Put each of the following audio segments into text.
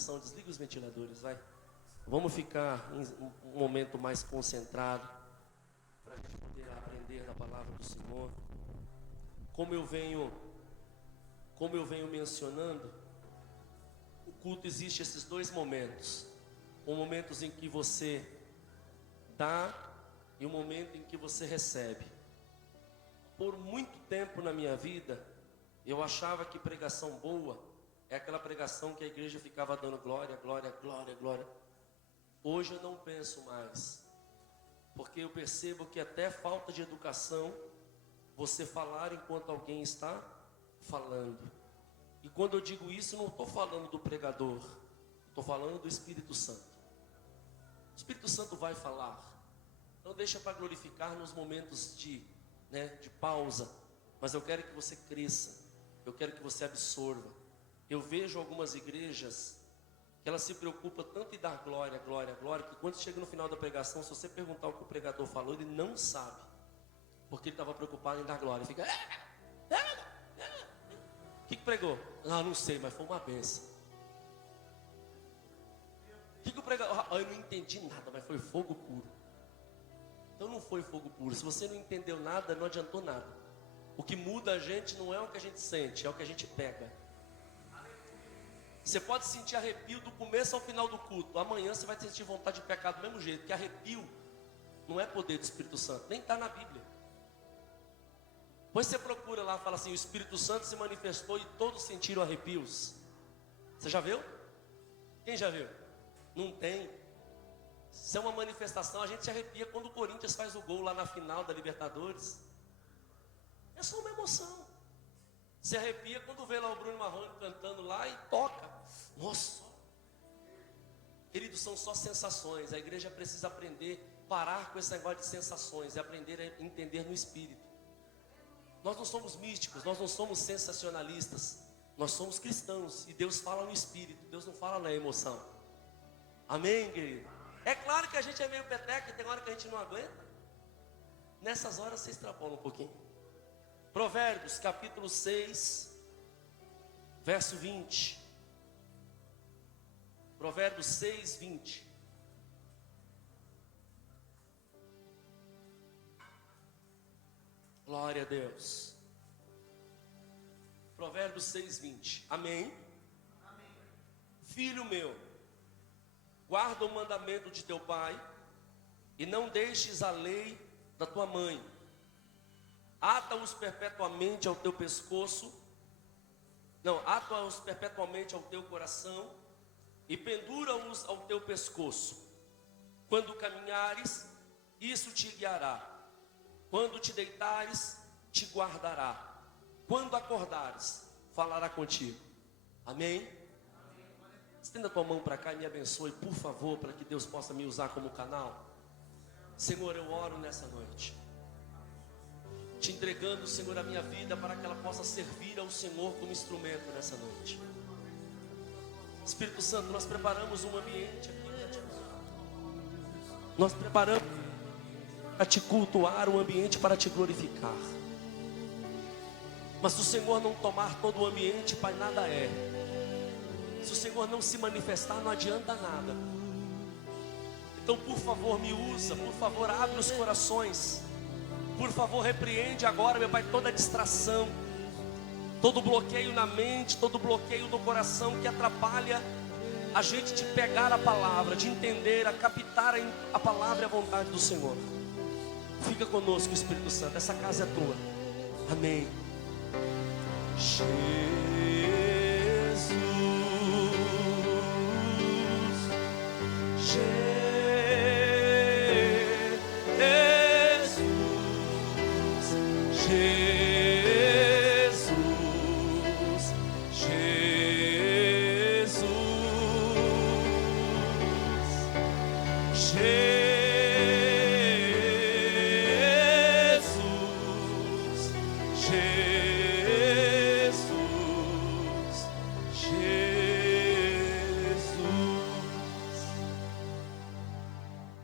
pregação. Desliga os ventiladores, vai. Vamos ficar em um momento mais concentrado, para a gente poder aprender da palavra do Senhor. Como eu venho mencionando, o culto existe esses dois momentos. Um momento em que você dá e um momento em que você recebe. Por muito tempo na minha vida, eu achava que pregação boa é aquela pregação que a igreja ficava dando glória, glória, glória, glória. Hoje eu não penso mais, porque eu percebo que até falta de educação você falar enquanto alguém está falando. E quando eu digo isso, não estou falando do pregador, estou falando do Espírito Santo. O Espírito Santo vai falar. Não deixa para glorificar nos momentos de pausa, mas eu quero que você cresça, eu quero que você absorva. Eu vejo algumas igrejas que elas se preocupam tanto em dar glória, glória, glória, que quando chega no final da pregação, se você perguntar o que o pregador falou, ele não sabe, porque ele estava preocupado em dar glória. Fica, o que pregou? Não sei, mas foi uma benção. O que o pregador? Eu não entendi nada, mas foi fogo puro. Então não foi fogo puro. Se você não entendeu nada, não adiantou nada. O que muda a gente não é o que a gente sente, é o que a gente pega. Você pode sentir arrepio do começo ao final do culto. Amanhã você vai sentir vontade de pecar do mesmo jeito. Porque arrepio não é poder do Espírito Santo, nem está na Bíblia. Depois você procura lá, fala assim: o Espírito Santo se manifestou e todos sentiram arrepios. Você já viu? Quem já viu? Não tem. Isso é uma manifestação. A gente se arrepia quando o Corinthians faz o gol lá na final da Libertadores. É só uma emoção. Se arrepia quando vê lá o Bruno Marrone cantando lá e toca. Nossa! Queridos, são só sensações. A igreja precisa aprender, parar com esse negócio de sensações, e aprender a entender no Espírito. Nós não somos místicos, nós não somos sensacionalistas. Nós somos cristãos e Deus fala no Espírito, Deus não fala na emoção. Amém, querido? É claro que a gente é meio peteca e tem hora que a gente não aguenta. Nessas horas você extrapola um pouquinho. Provérbios capítulo 6, verso 20. Provérbios 6, 20. Glória a Deus. Provérbios 6, 20. Amém? Amém. Filho meu, guarda o mandamento de teu pai e não deixes a lei da tua mãe. Ata-os perpetuamente ao teu pescoço. Ata-os perpetuamente ao teu coração e pendura-os ao teu pescoço. Quando caminhares, isso te guiará. Quando te deitares, te guardará. Quando acordares, falará contigo. Amém? Estenda a tua mão para cá e me abençoe, por favor, para que Deus possa me usar como canal. Senhor, eu oro nessa noite, te entregando, Senhor, a minha vida para que ela possa servir ao Senhor como instrumento nessa noite. Espírito Santo, nós preparamos um ambiente aqui para te cultuar. Nós preparamos para te cultuar, um ambiente para te glorificar. Mas se o Senhor não tomar todo o ambiente, Pai, nada é. Se o Senhor não se manifestar, não adianta nada. Então, por favor, me usa, por favor, abre os corações. Por favor, repreende agora, meu Pai, toda distração, todo bloqueio na mente, todo bloqueio no coração que atrapalha a gente de pegar a palavra, de entender, a captar a palavra e a vontade do Senhor. Fica conosco, Espírito Santo, essa casa é tua. Amém.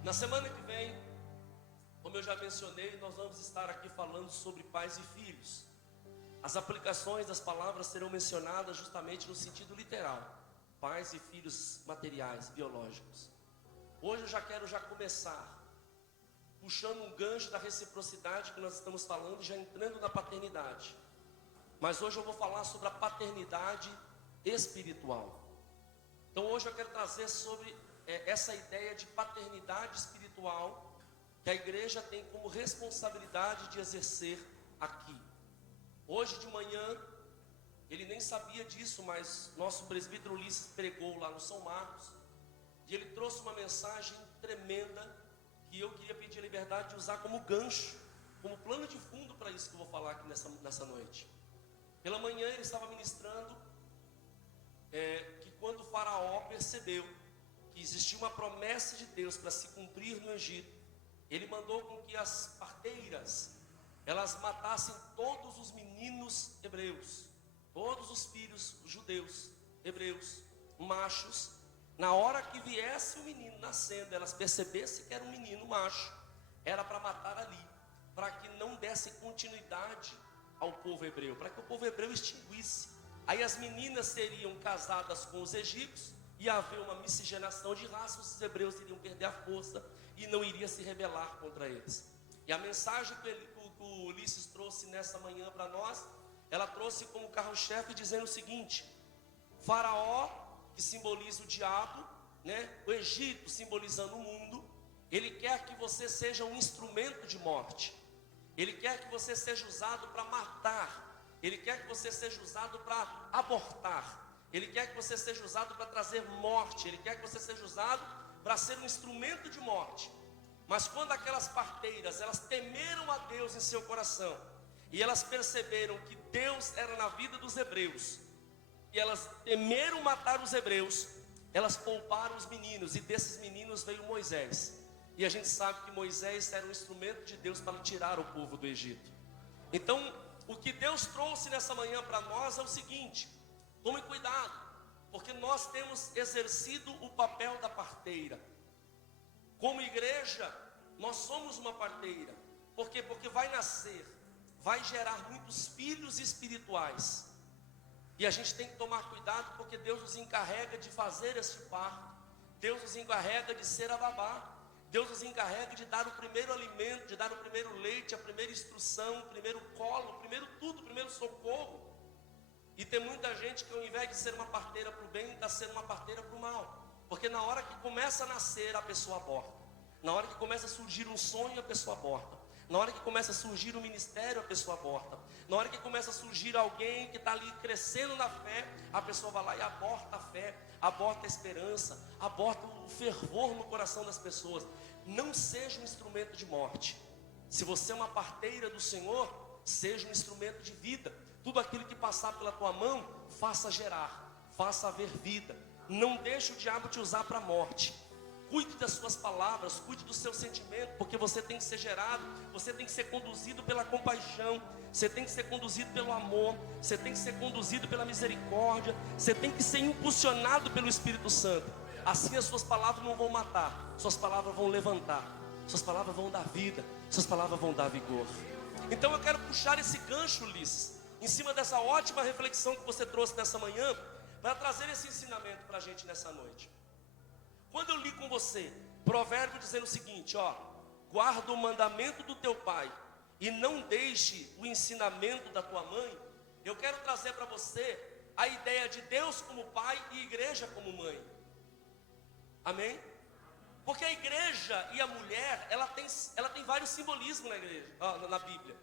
Na semana que vem, como eu já mencionei, nós vamos estar aqui falando sobre pais e filhos. As aplicações das palavras serão mencionadas justamente no sentido literal. pais e filhos materiais, biológicos. Hoje eu já quero começar puxando um gancho da reciprocidade que nós estamos falando, já entrando na paternidade. Mas hoje eu vou falar sobre a paternidade espiritual. Então hoje eu quero trazer sobre essa ideia de paternidade espiritual que a igreja tem como responsabilidade de exercer aqui. Hoje de manhã, ele nem sabia disso, mas nosso presbítero Ulisses pregou lá no São Marcos, e ele trouxe uma mensagem tremenda, que eu queria pedir a liberdade de usar como gancho, como plano de fundo para isso que eu vou falar aqui nessa noite. Pela manhã ele estava ministrando, que quando o faraó percebeu que existia uma promessa de Deus para se cumprir no Egito, ele mandou com que as parteiras, elas matassem todos os meninos hebreus, todos os filhos judeus, hebreus, machos. Na hora que viesse o menino nascendo, elas percebessem que era um menino macho, era para matar ali, para que não desse continuidade ao povo hebreu, para que o povo hebreu extinguisse. Aí as meninas seriam casadas com os egípcios, ia haver uma miscigenação de raças, os hebreus iriam perder a força e não iriam se rebelar contra eles. E a mensagem que o Ulisses trouxe nessa manhã para nós, ela trouxe como carro-chefe dizendo o seguinte: Faraó, que simboliza o diabo, né? O Egito simbolizando o mundo, ele quer que você seja um instrumento de morte. Ele quer que você seja usado para matar. Ele quer que você seja usado para abortar. Ele quer que você seja usado para trazer morte. Ele quer que você seja usado para ser um instrumento de morte. Mas quando aquelas parteiras, elas temeram a Deus em seu coração, e elas perceberam que Deus era na vida dos hebreus, e elas temeram matar os hebreus, elas pouparam os meninos, e desses meninos veio Moisés. E a gente sabe que Moisés era um instrumento de Deus para tirar o povo do Egito. Então, o que Deus trouxe nessa manhã para nós é o seguinte: tome cuidado, porque nós temos exercido o papel da parteira. Como igreja, nós somos uma parteira. Por quê? Porque vai nascer, vai gerar muitos filhos espirituais. E a gente tem que tomar cuidado, porque Deus nos encarrega de fazer esse parto. Deus nos encarrega de ser a babá. Deus nos encarrega de dar o primeiro alimento, de dar o primeiro leite, a primeira instrução, o primeiro colo, o primeiro tudo, o primeiro socorro. E tem muita gente que ao invés de ser uma parteira para o bem, está sendo uma parteira para o mal. Porque na hora que começa a nascer, a pessoa aborta. Na hora que começa a surgir um sonho, a pessoa aborta. Na hora que começa a surgir um ministério, a pessoa aborta. Na hora que começa a surgir alguém que está ali crescendo na fé, a pessoa vai lá e aborta a fé, aborta a esperança, aborta o fervor no coração das pessoas. Não seja um instrumento de morte. Se você é uma parteira do Senhor, seja um instrumento de vida. Tudo aquilo que passar pela tua mão, faça gerar, faça haver vida. Não deixe o diabo te usar para a morte. Cuide das suas palavras, cuide do seu sentimento, porque você tem que ser gerado, você tem que ser conduzido pela compaixão, você tem que ser conduzido pelo amor, você tem que ser conduzido pela misericórdia, você tem que ser impulsionado pelo Espírito Santo. Assim as suas palavras não vão matar, suas palavras vão levantar, suas palavras vão dar vida, suas palavras vão dar vigor. Então eu quero puxar esse gancho, Ulisses, em cima dessa ótima reflexão que você trouxe nessa manhã, para trazer esse ensinamento para a gente nessa noite. Quando eu li com você provérbio dizendo o seguinte, guarda o mandamento do teu pai e não deixe o ensinamento da tua mãe, eu quero trazer para você a ideia de Deus como pai e igreja como mãe. Amém? Porque a igreja e a mulher, ela tem vários simbolismos na igreja, na Bíblia.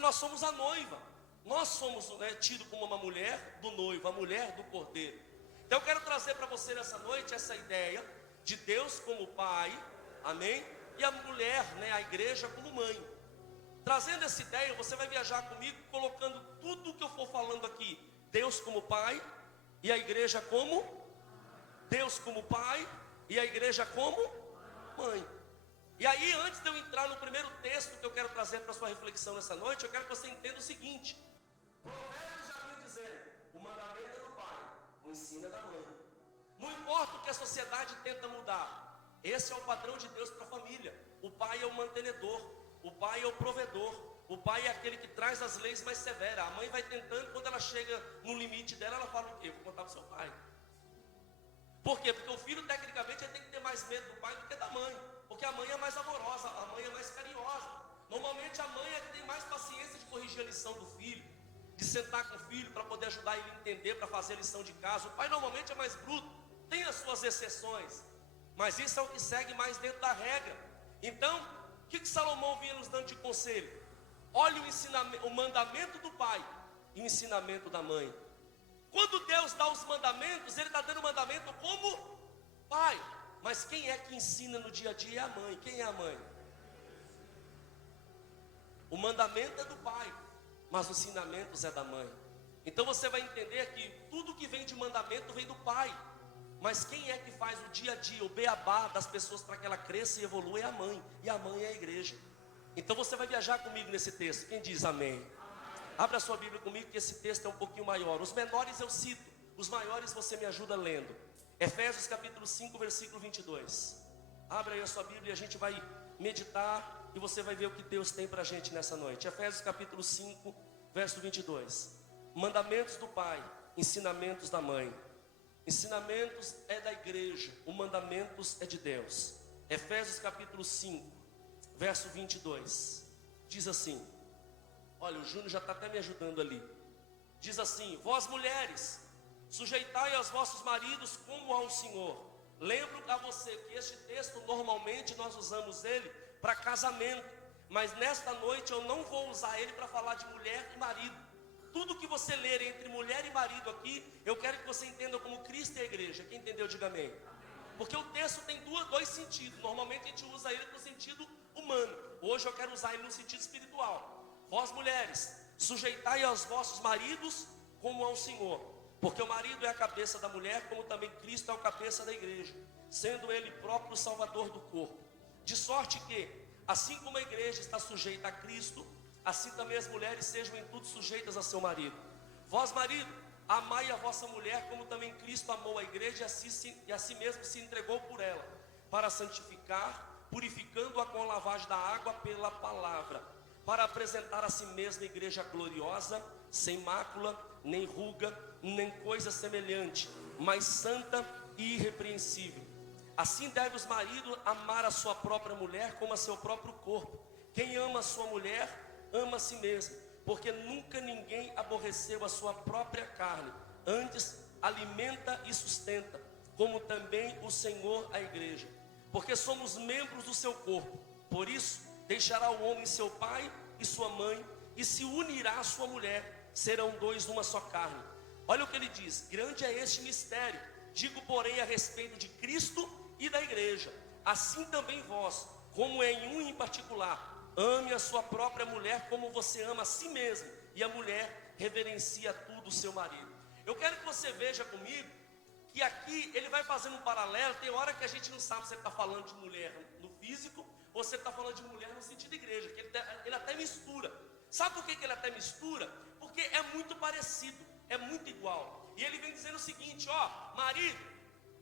Nós somos a noiva, nós somos tidos como uma mulher do noivo, a mulher do cordeiro. Então eu quero trazer para você nessa noite essa ideia de Deus como pai, amém? E a mulher, a igreja como mãe. Trazendo essa ideia, você vai viajar comigo, colocando tudo o que eu for falando aqui. Deus como pai, e a igreja como? Deus como pai, e a igreja como? Mãe. E aí, antes de eu entrar no primeiro texto que eu quero trazer para a sua reflexão nessa noite, eu quero que você entenda o seguinte. Provérbios já vem dizendo, o mandamento é do pai, o ensino é da mãe. Não importa o que a sociedade tenta mudar, esse é o padrão de Deus para a família. O pai é o mantenedor, o pai é o provedor, o pai é aquele que traz as leis mais severas. A mãe vai tentando, quando ela chega no limite dela, ela fala o quê? Eu vou contar para o seu pai. Por quê? Porque o filho, tecnicamente, ele tem que ter mais medo do pai do que da mãe. Porque a mãe é mais amorosa, a mãe é mais carinhosa. Normalmente a mãe é que tem mais paciência de corrigir a lição do filho, de sentar com o filho para poder ajudar ele a entender, para fazer a lição de casa. O pai normalmente é mais bruto, tem as suas exceções, mas isso é o que segue mais dentro da regra. Então, o que Salomão vinha nos dando de conselho? Olha o mandamento do pai e o ensinamento da mãe. Quando Deus dá os mandamentos, Ele está dando o mandamento como pai. Mas quem é que ensina no dia a dia é a mãe. Quem é a mãe? O mandamento é do pai, mas os ensinamentos é da mãe. Então você vai entender que tudo que vem de mandamento vem do pai. Mas quem é que faz o dia a dia, o beabá das pessoas para que ela cresça e evolua é a mãe. E a mãe é a igreja. Então você vai viajar comigo nesse texto. Quem diz amém? Abra a sua Bíblia comigo, que esse texto é um pouquinho maior. Os menores eu cito, os maiores você me ajuda lendo. Efésios capítulo 5, versículo 22. Abra aí a sua Bíblia e a gente vai meditar e você vai ver o que Deus tem para a gente nessa noite. Efésios capítulo 5, verso 22. Mandamentos do pai, ensinamentos da mãe. Ensinamentos é da igreja, o mandamentos é de Deus. Efésios capítulo 5, verso 22. Diz assim. Olha, o Júnior já está até me ajudando ali. Diz assim: vós mulheres, sujeitai aos vossos maridos como ao Senhor. Lembro a você que este texto normalmente nós usamos ele para casamento, mas nesta noite eu não vou usar ele para falar de mulher e marido. Tudo que você ler entre mulher e marido aqui, eu quero que você entenda como Cristo e a igreja. Quem entendeu, diga amém. Porque o texto tem dois sentidos. Normalmente a gente usa ele no sentido humano. Hoje eu quero usar ele no sentido espiritual. Vós mulheres, sujeitai aos vossos maridos como ao Senhor, porque o marido é a cabeça da mulher, como também Cristo é o cabeça da igreja, sendo ele próprio o salvador do corpo. De sorte que, assim como a igreja está sujeita a Cristo, assim também as mulheres sejam em tudo sujeitas a seu marido. Vós marido, amai a vossa mulher, como também Cristo amou a igreja e a si mesmo se entregou por ela, para santificar, purificando-a com a lavagem da água pela palavra, para apresentar a si mesma igreja gloriosa, sem mácula, nem ruga, nem coisa semelhante, mas santa e irrepreensível. Assim deve os maridos amar a sua própria mulher como a seu próprio corpo. Quem ama a sua mulher, ama a si mesmo, porque nunca ninguém aborreceu a sua própria carne, antes alimenta e sustenta, como também o Senhor a igreja, porque somos membros do seu corpo. Por isso, deixará o homem seu pai e sua mãe, e se unirá à sua mulher, serão dois numa só carne. Olha o que ele diz: grande é este mistério, digo porém a respeito de Cristo e da igreja. Assim também vós, como é em um em particular, ame a sua própria mulher como você ama a si mesmo, e a mulher reverencia tudo o seu marido. Eu quero que você veja comigo, que aqui ele vai fazendo um paralelo. Tem hora que a gente não sabe se ele está falando de mulher no físico, ou você está falando de mulher no sentido de igreja, que ele até mistura. Sabe por que ele até mistura? Porque é muito parecido, é muito igual. E ele vem dizendo o seguinte: ó, marido,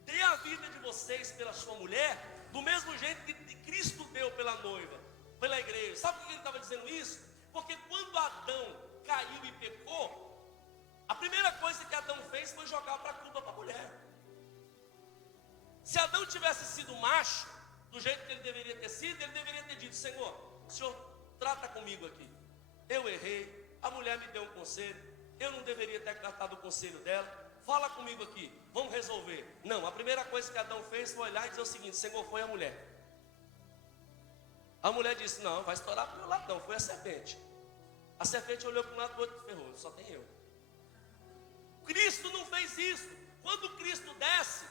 dê a vida de vocês pela sua mulher, do mesmo jeito que Cristo deu pela noiva, pela igreja. Sabe por que ele estava dizendo isso? Porque quando Adão caiu e pecou, a primeira coisa que Adão fez foi jogar para a culpa para a mulher. Se Adão tivesse sido macho, do jeito que ele deveria ter sido, ele deveria ter dito: Senhor, o Senhor trata comigo aqui. Eu errei, a mulher me deu um conselho, eu não deveria ter acatado o conselho dela. Fala comigo aqui, vamos resolver. Não, a primeira coisa que Adão fez foi olhar e dizer o seguinte: Senhor, foi a mulher. A mulher disse: não, vai estourar para o meu lado não, foi a serpente. A serpente olhou para um lado e para o outro e ferrou, só tem eu. Cristo não fez isso. Quando Cristo desce,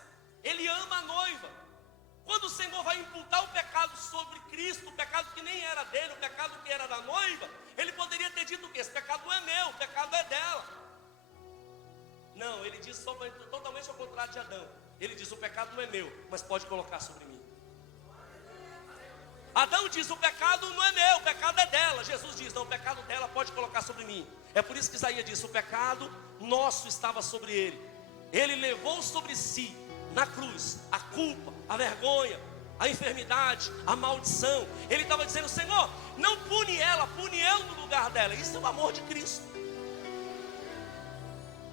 Ele ama a noiva. Quando o Senhor vai imputar o pecado sobre Cristo, o pecado que nem era dele, o pecado que era da noiva, Ele poderia ter dito o quê? Esse pecado não é meu, o pecado é dela. Não, Ele diz totalmente ao contrário de Adão. Ele diz: o pecado não é meu, mas pode colocar sobre mim. Adão diz: o pecado não é meu, o pecado é dela. Jesus diz: não, o pecado dela pode colocar sobre mim. É por isso que Isaías disse: o pecado nosso estava sobre ele. Ele levou sobre si, na cruz, a culpa, a vergonha, a enfermidade, a maldição. Ele estava dizendo: Senhor, não pune ela, pune eu no lugar dela. Isso é o amor de Cristo.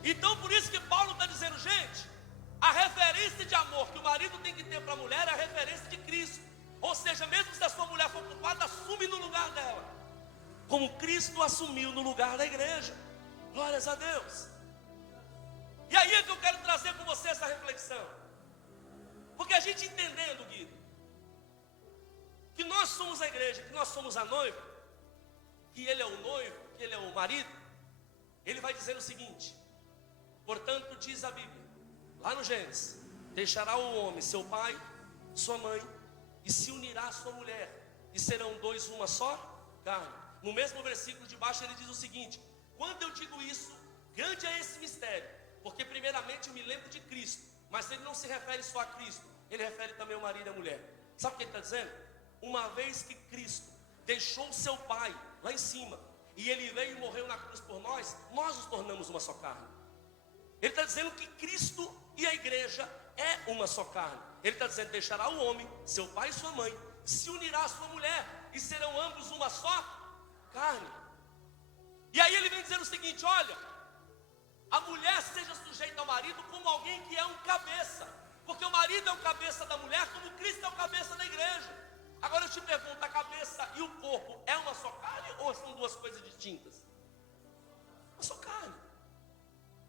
Então por isso que Paulo está dizendo: gente, A referência de amor que o marido tem que ter para a mulher é a referência de Cristo. Ou seja, mesmo se a sua mulher for culpada, assume no lugar dela, como Cristo assumiu no lugar da igreja. Glórias a Deus. E aí é que eu quero trazer com você essa reflexão. Porque a gente entendendo, Guido, que nós somos a igreja, que nós somos a noiva, que ele é o noivo, que ele é o marido, ele vai dizendo o seguinte: portanto, diz a Bíblia, lá no Gênesis, deixará o homem seu pai, sua mãe, e se unirá à sua mulher, e serão dois uma só carne. No mesmo versículo de baixo ele diz o seguinte: quando eu digo isso, grande é esse mistério, porque primeiramente eu me lembro de Cristo, mas ele não se refere só a Cristo, ele refere também ao marido e à mulher. Sabe o que ele está dizendo? Uma vez que Cristo deixou o seu pai lá em cima, e ele veio e morreu na cruz por nós, nós nos tornamos uma só carne. Ele está dizendo que Cristo e a igreja é uma só carne. Ele está dizendo: deixará o homem, seu pai e sua mãe, se unirá à sua mulher, e serão ambos uma só carne. E aí ele vem dizer o seguinte: olha, a mulher seja sujeita ao marido como alguém que é um cabeça, porque o marido é o cabeça da mulher, como Cristo é o cabeça da igreja. Agora eu te pergunto, a cabeça e o corpo é uma só carne ou são duas coisas distintas? Uma só carne.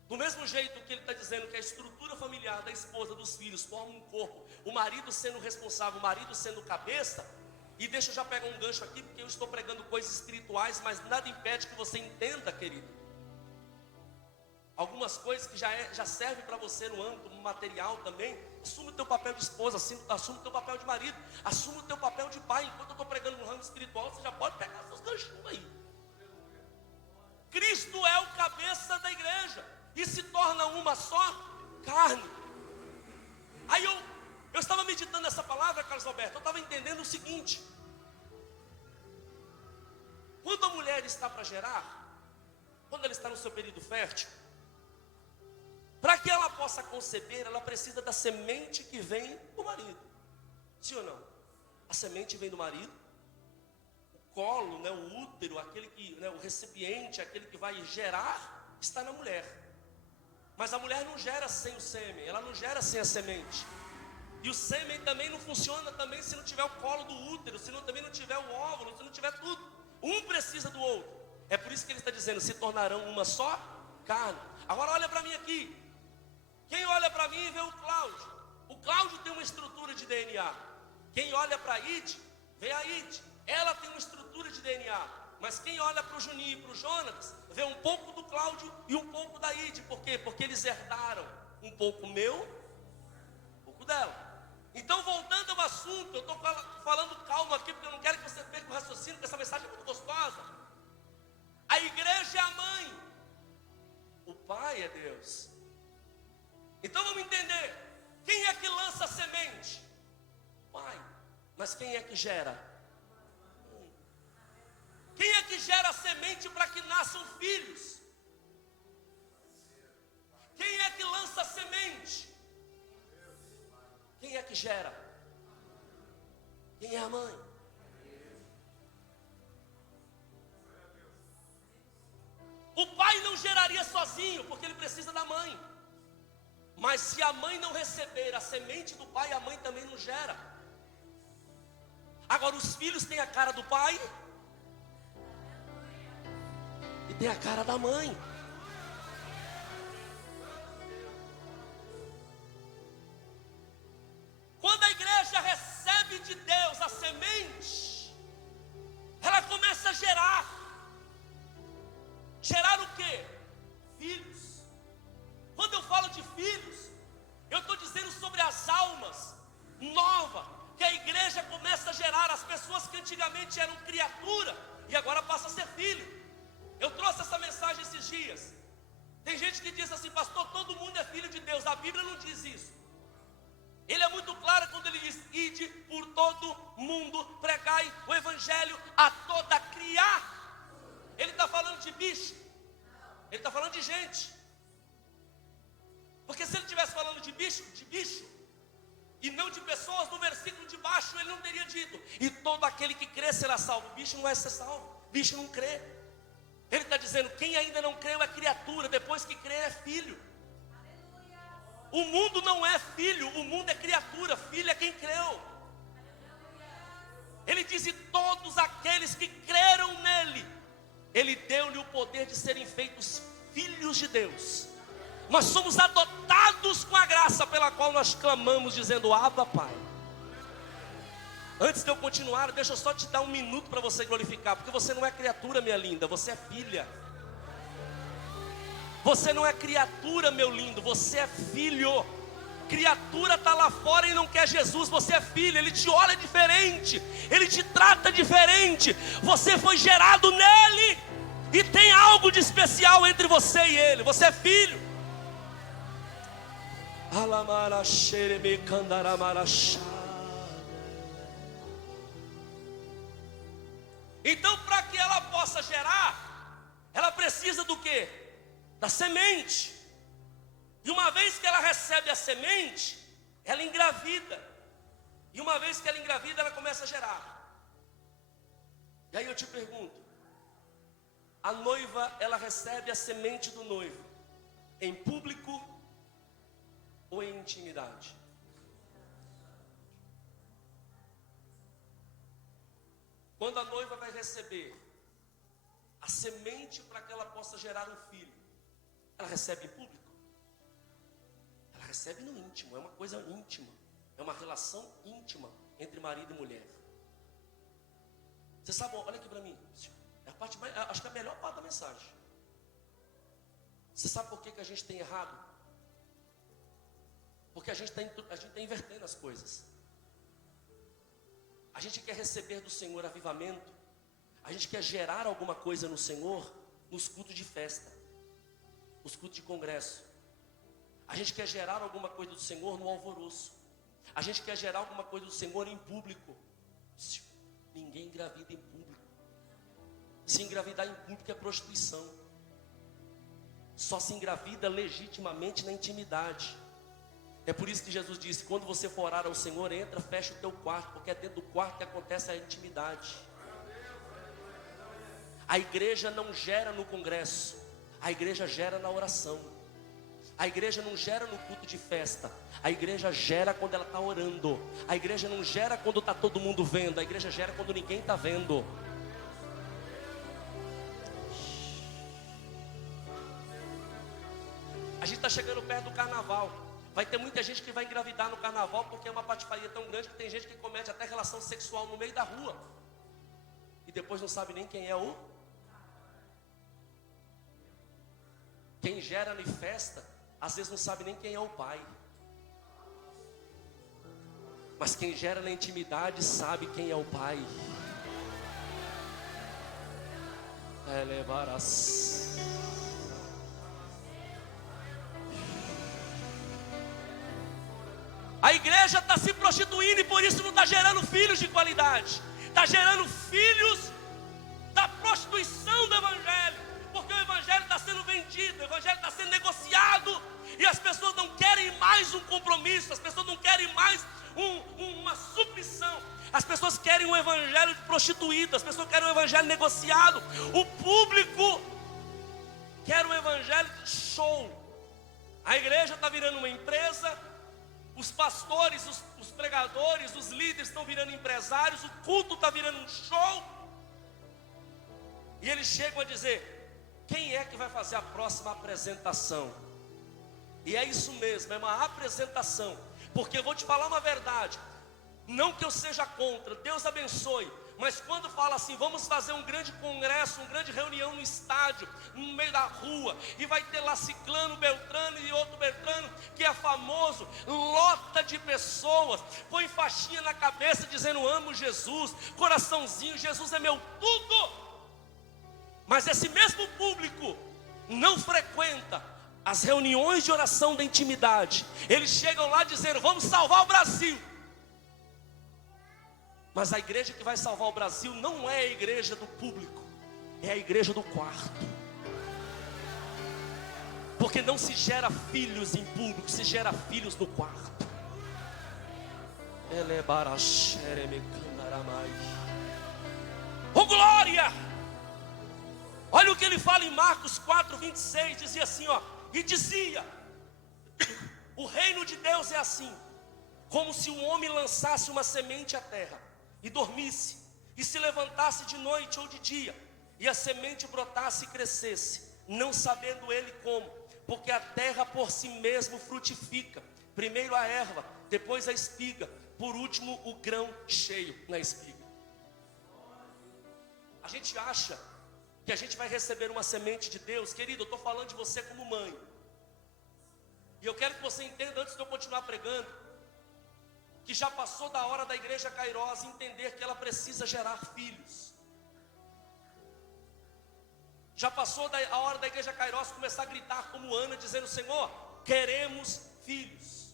Do mesmo jeito que ele está dizendo que a estrutura familiar da esposa, dos filhos, forma um corpo, o marido sendo responsável, o marido sendo cabeça. E deixa eu já pegar um gancho aqui, porque eu estou pregando coisas espirituais, mas nada impede que você entenda, querido, algumas coisas que já servem para você no âmbito material também. Assume o teu papel de esposa, assume o teu papel de marido, assume o teu papel de pai. Enquanto eu estou pregando no ramo espiritual, você já pode pegar seus ganchinhos aí. Cristo é o cabeça da igreja e se torna uma só carne. Aí eu estava meditando essa palavra, Carlos Alberto, eu estava entendendo o seguinte: quando a mulher está para gerar, quando ela está no seu período fértil, para que ela possa conceber, ela precisa da semente que vem do marido. Sim ou não? A semente vem do marido. O colo, o útero, aquele que, o recipiente, aquele que vai gerar, está na mulher. Mas a mulher não gera sem o sêmen, ela não gera sem a semente. E o sêmen também não funciona também se não tiver o colo do útero, se também não tiver o óvulo, se não tiver tudo. Um precisa do outro. É por isso que ele está dizendo: se tornarão uma só carne. Agora olha para mim aqui. Quem olha para mim vê o Cláudio. O Cláudio tem uma estrutura de DNA. Quem olha para a Ide, vê a Ide. Ela tem uma estrutura de DNA. Mas quem olha para o Juninho e para o Jonas, vê um pouco do Cláudio e um pouco da Ide. Por quê? Porque eles herdaram um pouco meu, um pouco dela. Então, voltando ao assunto, eu estou falando calma aqui, porque eu não quero que você perca o raciocínio, porque essa mensagem é muito gostosa. A igreja é a mãe, o pai é Deus. Então vamos entender: quem é que lança a semente? Pai. Mas quem é que gera? Quem é que gera a semente para que nasçam filhos? Quem é que lança a semente? Quem é que gera? Quem é a mãe? O pai não geraria sozinho, porque ele precisa da mãe. Mas se a mãe não receber a semente do pai, a mãe também não gera. Agora os filhos têm a cara do pai e tem a cara da mãe. Quando a igreja recebe de Deus a semente, ela começa a gerar. Gerar o quê? Filhos. Quando eu falo de filhos, eu estou dizendo sobre as almas novas que a igreja começa a gerar. As pessoas que antigamente eram criatura e agora passam a ser filho. Eu trouxe essa mensagem esses dias. Tem gente que diz assim: pastor, todo mundo é filho de Deus. A Bíblia não diz isso. Ele é muito claro quando ele diz: ide por todo mundo, pregai o evangelho a toda criatura. Ele está falando de bicho? Ele está falando de gente. Porque se ele estivesse falando de bicho, e não de pessoas, no versículo de baixo ele não teria dito: e todo aquele que crê será salvo. O bicho não vai ser salvo, o bicho não crê. Ele está dizendo: quem ainda não creu é criatura, depois que crê é filho. O mundo não é filho, o mundo é criatura. Filho é quem creu. Ele diz: e todos aqueles que creram nele, ele deu-lhe o poder de serem feitos filhos de Deus. Nós somos adotados com a graça pela qual nós clamamos, dizendo: Abba, Pai. Antes de eu continuar, deixa eu só te dar um minuto para você glorificar, porque você não é criatura, minha linda, você é filha. Você não é criatura, meu lindo, você é filho. Criatura está lá fora e não quer Jesus, você é filho. Ele te olha diferente, ele te trata diferente. Você foi gerado nele e tem algo de especial entre você e ele. Você é filho. Então, para que ela possa gerar, ela precisa do quê? Da semente. E uma vez que ela recebe a semente, ela engravida. E uma vez que ela engravida, ela começa a gerar. E aí eu te pergunto: a noiva, ela recebe a semente do noivo em público ou em intimidade? Quando a noiva vai receber a semente para que ela possa gerar um filho, ela recebe em público? Ela recebe no íntimo, é uma coisa íntima, é uma relação íntima entre marido e mulher. Você sabe, olha aqui para mim, é a parte mais, acho que é a melhor parte da mensagem. Você sabe por que a gente tem errado? Porque a gente está invertendo as coisas. A gente quer receber do Senhor avivamento, a gente quer gerar alguma coisa no Senhor nos cultos de festa, nos cultos de congresso. A gente quer gerar alguma coisa do Senhor no alvoroço. A gente quer gerar alguma coisa do Senhor em público. Ninguém engravida em público. Se engravidar em público é prostituição. Só se engravida legitimamente na intimidade. É por isso que Jesus disse: quando você for orar ao Senhor, entra, fecha o teu quarto, porque é dentro do quarto que acontece a intimidade. A igreja não gera no congresso, a igreja gera na oração. A igreja não gera no culto de festa, a igreja gera quando ela está orando. A igreja não gera quando está todo mundo vendo, a igreja gera quando ninguém está vendo. A gente está chegando perto do carnaval. Vai ter muita gente que vai engravidar no carnaval, porque é uma patifaria tão grande que tem gente que comete até relação sexual no meio da rua e depois não sabe nem quem é o. Quem gera em festa, às vezes não sabe nem quem é o pai. Mas quem gera na intimidade sabe quem é o pai. Elevarás. A igreja está se prostituindo e por isso não está gerando filhos de qualidade. Está gerando filhos da prostituição do evangelho. Porque o evangelho está sendo vendido, o evangelho está sendo negociado. E as pessoas não querem mais um compromisso, as pessoas não querem mais uma submissão. As pessoas querem um evangelho prostituído, as pessoas querem um evangelho negociado. O público quer um evangelho de show. A igreja está virando uma empresa. Os pastores, os pregadores, os líderes estão virando empresários. O culto está virando um show. E eles chegam a dizer: quem é que vai fazer a próxima apresentação? E é isso mesmo, é uma apresentação. Porque eu vou te falar uma verdade. Não que eu seja contra, Deus abençoe. Mas quando fala assim: vamos fazer um grande congresso, uma grande reunião no estádio, no meio da rua, e vai ter lá Ciclano, Beltrano e outro Beltrano, que é famoso, lota de pessoas, põe faixinha na cabeça dizendo: amo Jesus, coraçãozinho, Jesus é meu tudo. Mas esse mesmo público não frequenta as reuniões de oração da intimidade. Eles chegam lá dizendo: vamos salvar o Brasil. Mas a igreja que vai salvar o Brasil não é a igreja do público, é a igreja do quarto. Porque não se gera filhos em público, se gera filhos no quarto. Oh glória! Olha o que ele fala em Marcos 4:26, dizia assim, ó, e dizia: O reino de Deus é assim, como se um homem lançasse uma semente à terra e dormisse, e se levantasse de noite ou de dia, e a semente brotasse e crescesse, não sabendo ele como, porque a terra por si mesmo frutifica, primeiro a erva, depois a espiga, por último o grão cheio na espiga. A gente acha que a gente vai receber uma semente de Deus. Querido, eu estou falando de você como mãe, e eu quero que você entenda, antes de eu continuar pregando, que já passou da hora da igreja Kairos entender que ela precisa gerar filhos. Já passou a hora da igreja Kairos começar a gritar como Ana, dizendo: Senhor, queremos filhos.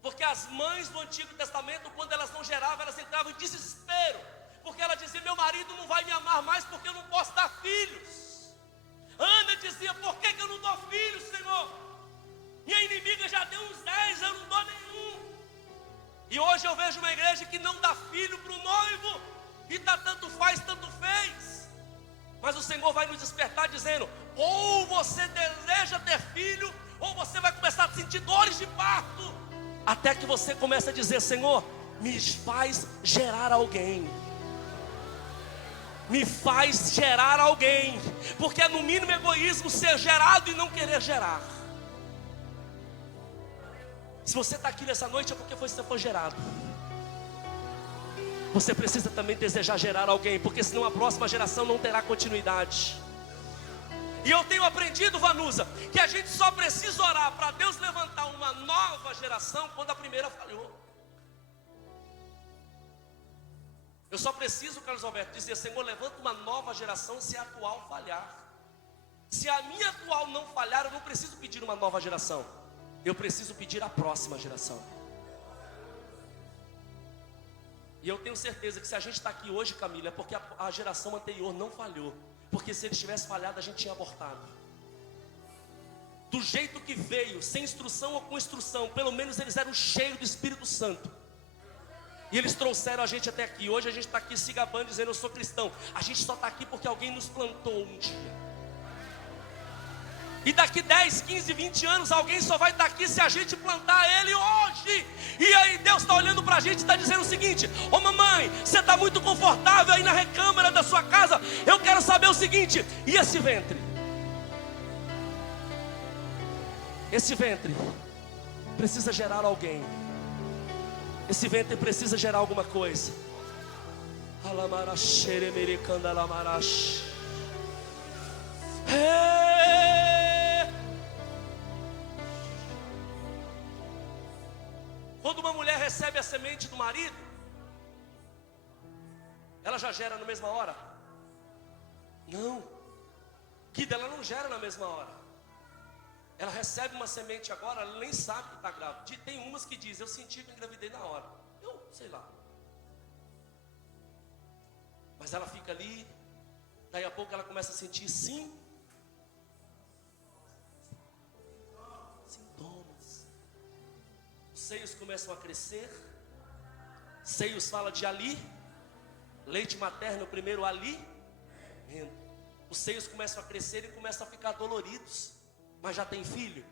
Porque as mães do Antigo Testamento, quando elas não geravam, elas entravam em desespero, porque ela dizia: meu marido não vai me amar mais porque eu não posso dar filhos. Ana dizia: por que eu não dou filhos, Senhor? Minha inimiga já deu uns 10, eu não dou nenhum. E hoje eu vejo uma igreja que não dá filho para o noivo, e tá tanto faz, tanto fez. Mas o Senhor vai nos despertar dizendo: ou você deseja ter filho, ou você vai começar a sentir dores de parto, até que você comece a dizer: Senhor, me faz gerar alguém. Me faz gerar alguém. Porque é no mínimo egoísmo ser gerado e não querer gerar. Se você está aqui nessa noite é porque você foi gerado. Você precisa também desejar gerar alguém, porque senão a próxima geração não terá continuidade. E eu tenho aprendido, Vanusa, que a gente só precisa orar para Deus levantar uma nova geração quando a primeira falhou. Eu só preciso, Carlos Alberto, dizer: Senhor, levanta uma nova geração se a atual falhar. Se a minha atual não falhar, eu não preciso pedir uma nova geração, eu preciso pedir a próxima geração. E eu tenho certeza que se a gente está aqui hoje, Camila, é porque a geração anterior não falhou. Porque se eles tivessem falhado, a gente tinha abortado. Do jeito que veio, sem instrução ou com instrução, pelo menos eles eram cheios do Espírito Santo. E eles trouxeram a gente até aqui. Hoje a gente está aqui se gabando, dizendo: eu sou cristão. A gente só está aqui porque alguém nos plantou um dia. E daqui 10, 15, 20 anos alguém só vai estar aqui se a gente plantar ele hoje. E aí Deus está olhando para a gente e está dizendo o seguinte: ô mamãe, você está muito confortável aí na recâmara da sua casa. Eu quero saber o seguinte: e esse ventre? Esse ventre precisa gerar alguém. Esse ventre precisa gerar alguma coisa. Quando uma mulher recebe a semente do marido, ela já gera na mesma hora? Não. Que dela não gera na mesma hora. Ela recebe uma semente agora, ela nem sabe que está grávida. Tem umas que dizem: eu senti que eu engravidei na hora. Eu sei lá. Mas ela fica ali, daí a pouco ela começa a sentir sintomas. Os seios começam a crescer. Seios fala de ali. Leite materno, primeiro ali. Os seios começam a crescer e começam a ficar doloridos. Mas já tem filho.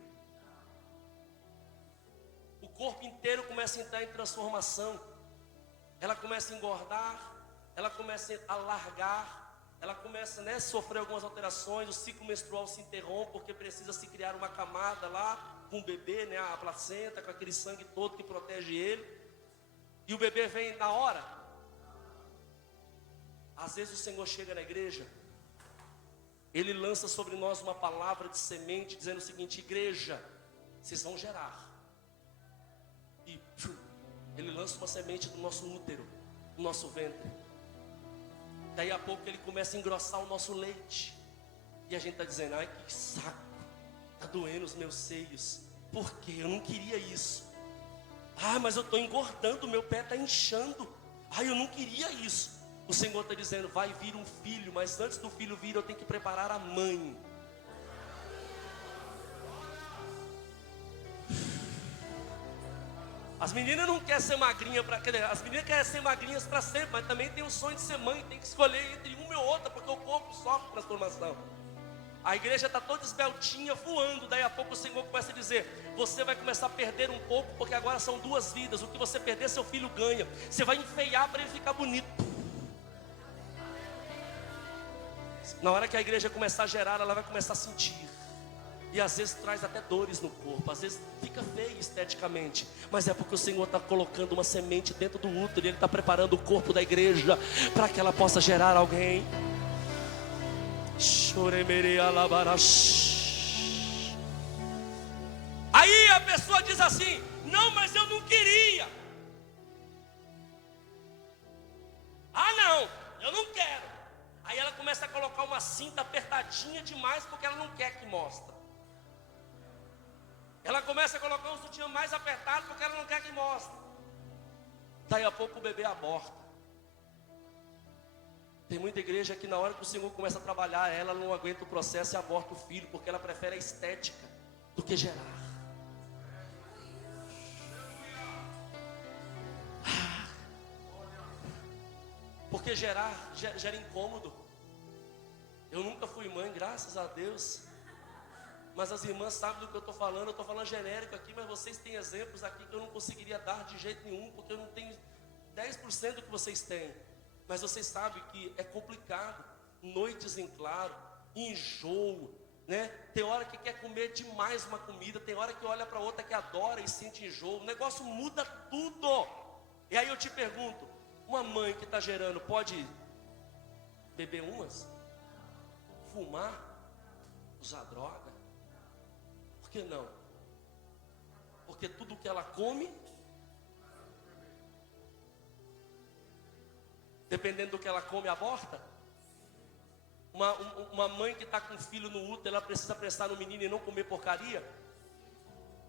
O corpo inteiro começa a entrar em transformação. Ela começa a engordar, ela começa a largar, ela começa a sofrer algumas alterações. O ciclo menstrual se interrompe porque precisa se criar uma camada lá com o bebê, a placenta, com aquele sangue todo que protege ele. E o bebê vem na hora. Às vezes o Senhor chega na igreja, Ele lança sobre nós uma palavra de semente, dizendo o seguinte: igreja, vocês vão gerar. E Ele lança uma semente do nosso útero, do nosso ventre. Daí a pouco Ele começa a engrossar o nosso leite. E a gente está dizendo: ai, que saco, está doendo os meus seios. Por quê? Eu não queria isso. Ah, mas eu estou engordando, meu pé está inchando. Ah, eu não queria isso. O Senhor está dizendo: vai vir um filho, mas antes do filho vir eu tenho que preparar a mãe. As meninas não querem ser magrinhas as meninas querem ser magrinhas para sempre, mas também tem o sonho de ser mãe. Tem que escolher entre uma e outra, porque o corpo sofre transformação. A igreja está toda esbeltinha, voando. Daí a pouco o Senhor começa a dizer: você vai começar a perder um pouco, porque agora são 2 vidas. O que você perder, seu filho ganha. Você vai enfeiar para ele ficar bonito. Na hora que a igreja começar a gerar, ela vai começar a sentir. E às vezes traz até dores no corpo. Às vezes fica feio esteticamente. Mas é porque o Senhor está colocando uma semente dentro do útero. E Ele está preparando o corpo da igreja para que ela possa gerar alguém. Aí a pessoa diz assim: não, mas eu não queria. Ah, não, eu não quero. Aí ela começa a colocar uma cinta apertadinha demais, porque ela não quer que mostre. Ela começa a colocar um sutiã mais apertado, porque ela não quer que mostre. Daí a pouco o bebê aborta. Tem muita igreja que na hora que o Senhor começa a trabalhar, ela não aguenta o processo e aborta o filho, porque ela prefere a estética do que gerar. Porque gerar gera incômodo. Eu nunca fui mãe, graças a Deus. Mas as irmãs sabem do que eu estou falando. Eu estou falando genérico aqui, mas vocês têm exemplos aqui que eu não conseguiria dar de jeito nenhum, porque eu não tenho 10% do que vocês têm. Mas vocês sabem que é complicado. Noites em claro, enjoo, né? Tem hora que quer comer demais uma comida, tem hora que olha para outra que adora e sente enjoo. O negócio muda tudo. E aí eu te pergunto: uma mãe que está gerando pode beber umas? Fumar? Usar droga? Por que não? Porque tudo que ela come, dependendo do que ela come, aborta. Uma mãe que está com um filho no útero, ela precisa prestar no menino e não comer porcaria.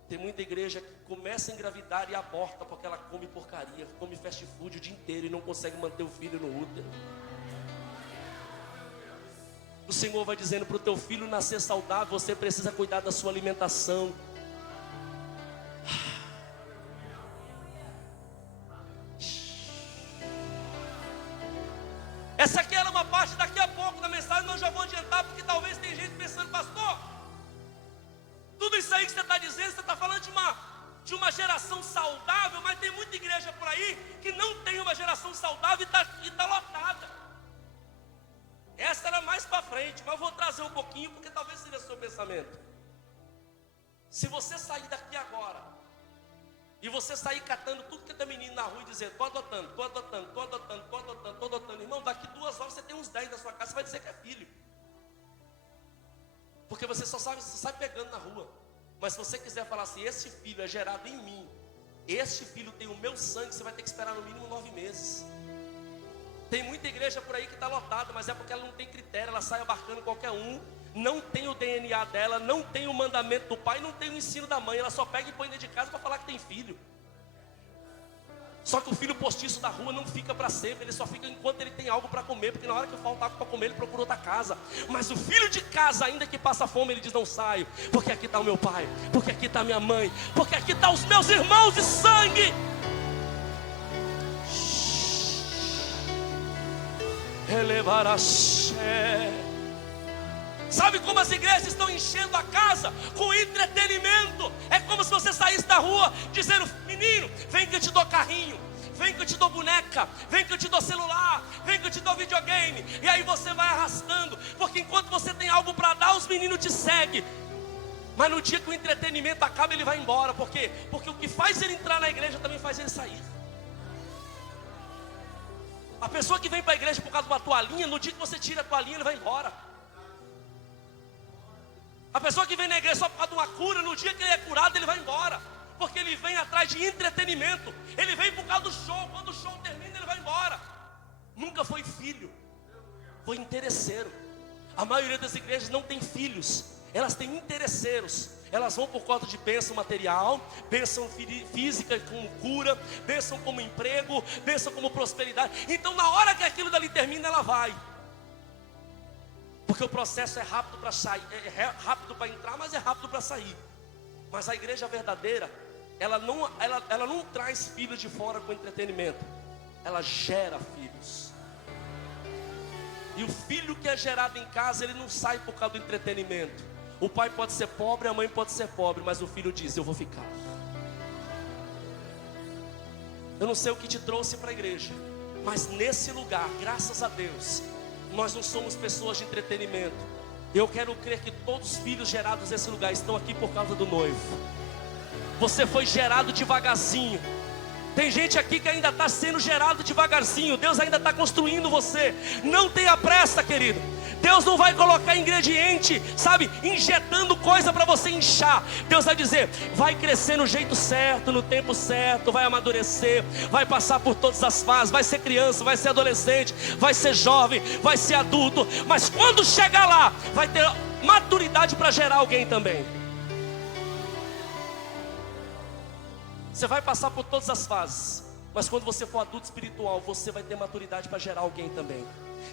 Tem muita igreja que começa a engravidar e aborta porque ela come porcaria, come fast food o dia inteiro e não consegue manter o filho no útero. O Senhor vai dizendo: para o teu filho nascer saudável, você precisa cuidar da sua alimentação. Essa aqui era uma parte daqui a pouco da mensagem, mas eu já vou adiantar, porque talvez tem gente pensando: pastor, tudo isso aí que você está dizendo, você está falando de uma geração saudável, mas tem muita igreja por aí que não tem uma geração saudável e está lotada. Essa era mais para frente, mas eu vou trazer um pouquinho, porque talvez seja o seu pensamento. Se você sair daqui agora e você sair catando tudo que tem menino na rua e dizer: estou adotando, estou adotando, estou adotando, estou adotando, estou adotando, irmão, daqui 2 horas você tem uns 10 na sua casa, você vai dizer que é filho. Porque você só sai pegando na rua. Mas se você quiser falar assim: esse filho é gerado em mim, este filho tem o meu sangue, você vai ter que esperar no mínimo 9 meses. Tem muita igreja por aí que está lotada, mas é porque ela não tem critério, ela sai abarcando qualquer um, não tem o DNA dela, não tem o mandamento do pai, não tem o ensino da mãe, ela só pega e põe dentro de casa para falar que tem filho. Só que o filho postiço da rua não fica para sempre, ele só fica enquanto ele tem algo para comer, porque na hora que falta algo para comer, ele procura outra casa. Mas o filho de casa, ainda que passa fome, ele diz: não saio, porque aqui está o meu pai, porque aqui está minha mãe, porque aqui estão os meus irmãos de sangue. Sabe como as igrejas estão enchendo a casa com entretenimento? É como se você saísse da rua dizendo: menino, vem que eu te dou carrinho, vem que eu te dou boneca, vem que eu te dou celular, vem que eu te dou videogame. E aí você vai arrastando, porque enquanto você tem algo para dar, os meninos te seguem. Mas no dia que o entretenimento acaba, ele vai embora. Por quê? Porque o que faz ele entrar na igreja também faz ele sair. A pessoa que vem para a igreja por causa de uma toalhinha, no dia que você tira a toalhinha, ele vai embora. A pessoa que vem na igreja só por causa de uma cura, no dia que ele é curado, ele vai embora. Porque ele vem atrás de entretenimento. Ele vem por causa do show. Quando o show termina, ele vai embora. Nunca foi filho, foi interesseiro. A maioria das igrejas não tem filhos, elas têm interesseiros. Elas vão por causa de bênção material, bênção física como cura, bênção como emprego, bênção como prosperidade. Então na hora que aquilo dali termina, ela vai. Porque o processo é rápido para sair, é rápido para entrar, mas é rápido para sair. Mas a igreja verdadeira, ela não traz filhos de fora com entretenimento. Ela gera filhos. E o filho que é gerado em casa, ele não sai por causa do entretenimento. O pai pode ser pobre, a mãe pode ser pobre, mas o filho diz: eu vou ficar. Eu não sei o que te trouxe para a igreja, mas nesse lugar, graças a Deus, nós não somos pessoas de entretenimento. Eu quero crer que todos os filhos gerados nesse lugar estão aqui por causa do noivo. Você foi gerado devagarzinho. Tem gente aqui que ainda está sendo gerado devagarzinho. Deus ainda está construindo você. Não tenha pressa, querido. Deus não vai colocar ingrediente, sabe, injetando coisa para você inchar. Deus vai dizer: vai crescer no jeito certo, no tempo certo, vai amadurecer, vai passar por todas as fases, vai ser criança, vai ser adolescente, vai ser jovem, vai ser adulto. Mas quando chegar lá, vai ter maturidade para gerar alguém também. Você vai passar por todas as fases, mas quando você for adulto espiritual, você vai ter maturidade para gerar alguém também.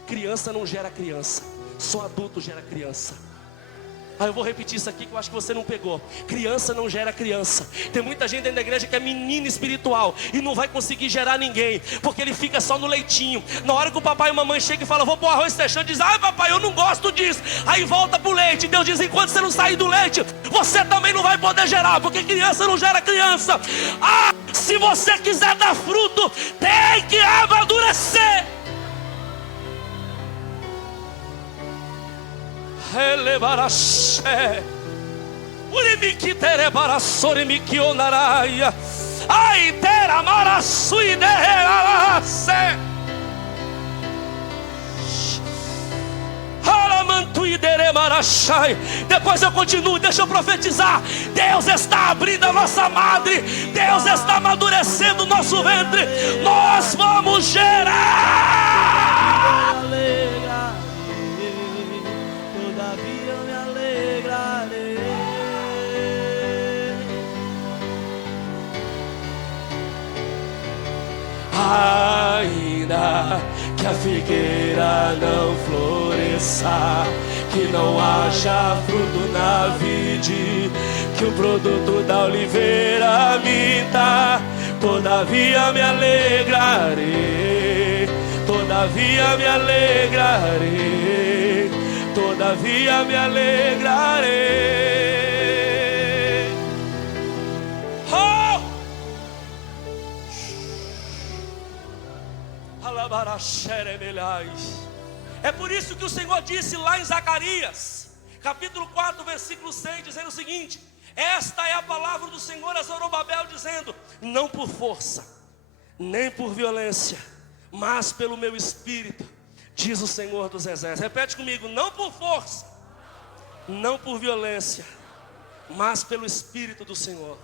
Criança não gera criança, só adulto gera criança. Eu vou repetir isso aqui que eu acho que você não pegou. Criança não gera criança. Tem muita gente dentro da igreja que é menino espiritual e não vai conseguir gerar ninguém, porque ele fica só no leitinho. Na hora que o papai e a mamãe chegam e falam: vou pôr arroz fechando, diz: ai papai, eu não gosto disso. Aí volta pro leite. Deus diz: enquanto você não sair do leite, você também não vai poder gerar, porque criança não gera criança. Se você quiser dar fruto, tem que amadurecer. Elevarashe Urimikitere barasorimikionaraia Aitera marasuiderarase Aramantuidere marachai. Depois eu continuo, deixa eu profetizar. Deus está abrindo a nossa madre. Deus está amadurecendo o nosso ventre. Nós vamos gerar. Ainda que a figueira não floresça, que não haja fruto na vide, que o produto da oliveira minta, todavia me alegrarei, todavia me alegrarei, todavia me alegrarei. É por isso que o Senhor disse lá em Zacarias, capítulo 4, versículo 6, dizendo o seguinte: esta é a palavra do Senhor a Zorobabel, dizendo: não por força, nem por violência, mas pelo meu espírito, diz o Senhor dos exércitos. Repete comigo: não por força, não por violência, mas pelo espírito do Senhor.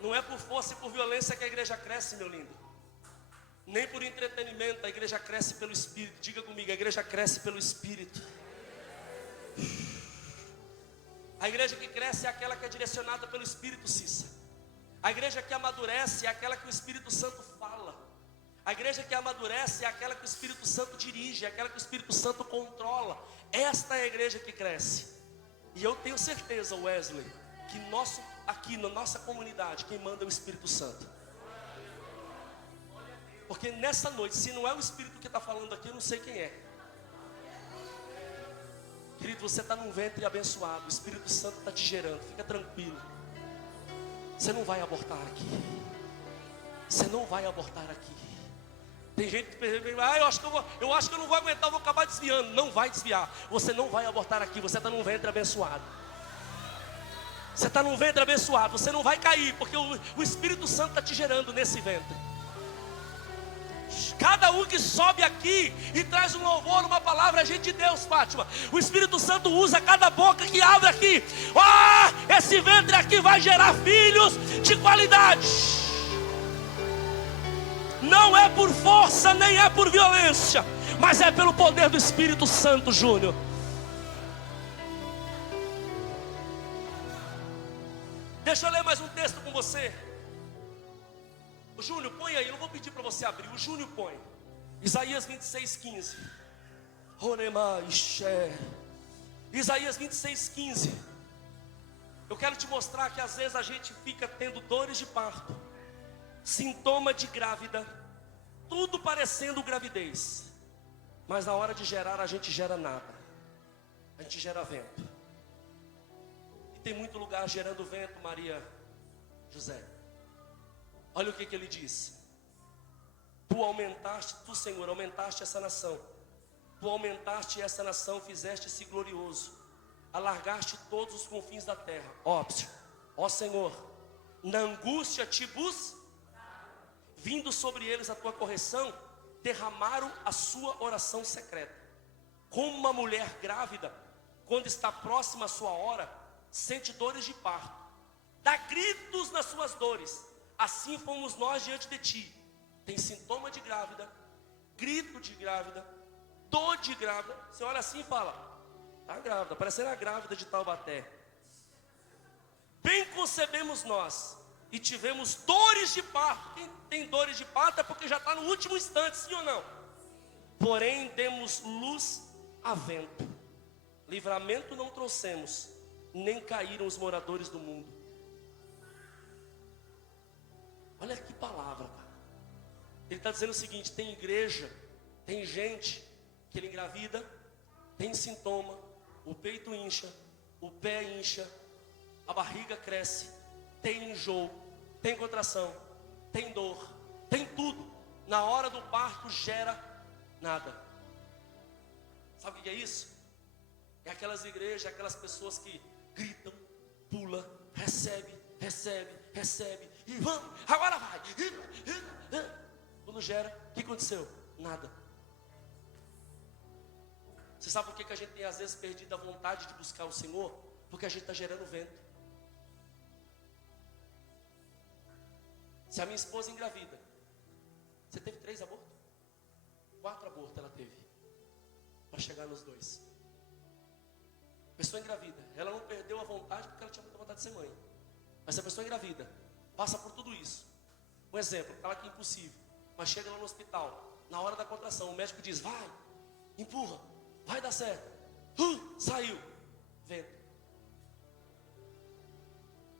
Não é por força e por violência que a igreja cresce, meu lindo. Nem por entretenimento, a igreja cresce pelo Espírito. Diga comigo: a igreja cresce pelo Espírito. A igreja que cresce é aquela que é direcionada pelo Espírito, Cissa. A igreja que amadurece é aquela que o Espírito Santo fala. A igreja que amadurece é aquela que o Espírito Santo dirige, é aquela que o Espírito Santo controla. Esta é a igreja que cresce. E eu tenho certeza, Wesley, que aqui na nossa comunidade, quem manda é o Espírito Santo. Porque nessa noite, se não é o Espírito que está falando aqui, eu não sei quem é. Querido, você está num ventre abençoado. O Espírito Santo está te gerando. Fica tranquilo. Você não vai abortar aqui. Você não vai abortar aqui. Tem gente que pensa: eu acho que eu não vou aguentar, eu vou acabar desviando. Não vai desviar. Você não vai abortar aqui. Você está num ventre abençoado. Você está num ventre abençoado. Você não vai cair, porque o Espírito Santo está te gerando nesse ventre. Cada um que sobe aqui e traz um louvor, uma palavra, é gente de Deus, Fátima. O Espírito Santo usa cada boca que abre aqui. Esse ventre aqui vai gerar filhos de qualidade. Não é por força, nem é por violência, mas é pelo poder do Espírito Santo, Júnior. Deixa eu ler mais um texto com você. O Júnior, põe aí, eu não vou pedir para você abrir. O Júnior põe Isaías 26:15. Isaías 26:15. Eu quero te mostrar que às vezes a gente fica tendo dores de parto, sintoma de grávida, tudo parecendo gravidez, Mas na hora de gerar, a gente gera nada. A gente gera vento. E tem muito lugar gerando vento, Maria José. Olha o que ele diz. Tu, Senhor, aumentaste essa nação. Tu aumentaste essa nação, fizeste-se glorioso. Alargaste todos os confins da terra. Ó Senhor, na angústia te vindo sobre eles a tua correção, derramaram a sua oração secreta. Como uma mulher grávida, quando está próxima à sua hora, sente dores de parto, dá gritos nas suas dores. Assim fomos nós diante de ti. Tem sintoma de grávida, grito de grávida, dor de grávida. Você olha assim e fala: está grávida, parecendo a grávida de Taubaté. Bem concebemos nós e tivemos dores de parto. Quem tem dores de parto é porque já está no último instante, sim ou não? Porém demos luz a vento, livramento não trouxemos, nem caíram os moradores do mundo. Olha que palavra, cara. Ele está dizendo o seguinte: tem igreja, tem gente que ele engravida, tem sintoma, o peito incha, o pé incha, a barriga cresce, tem enjoo, tem contração, tem dor, tem tudo. Na hora do parto gera nada. Sabe o que é isso? É aquelas igrejas, aquelas pessoas que gritam, pula, recebe, e vamos, agora vai. Quando gera, o que aconteceu? Nada. Você sabe por que a gente tem às vezes perdido a vontade de buscar o Senhor? Porque a gente está gerando vento. Se a minha esposa engravida, você teve 3 abortos? 4 abortos ela teve, para chegar nos 2. Pessoa engravida, ela não perdeu a vontade porque ela tinha muita vontade de ser mãe. Mas se a pessoa engravida, passa por tudo isso. Um exemplo, ela que é impossível, mas chega lá no hospital, na hora da contração, o médico diz: vai, empurra, vai dar certo. Saiu, vento.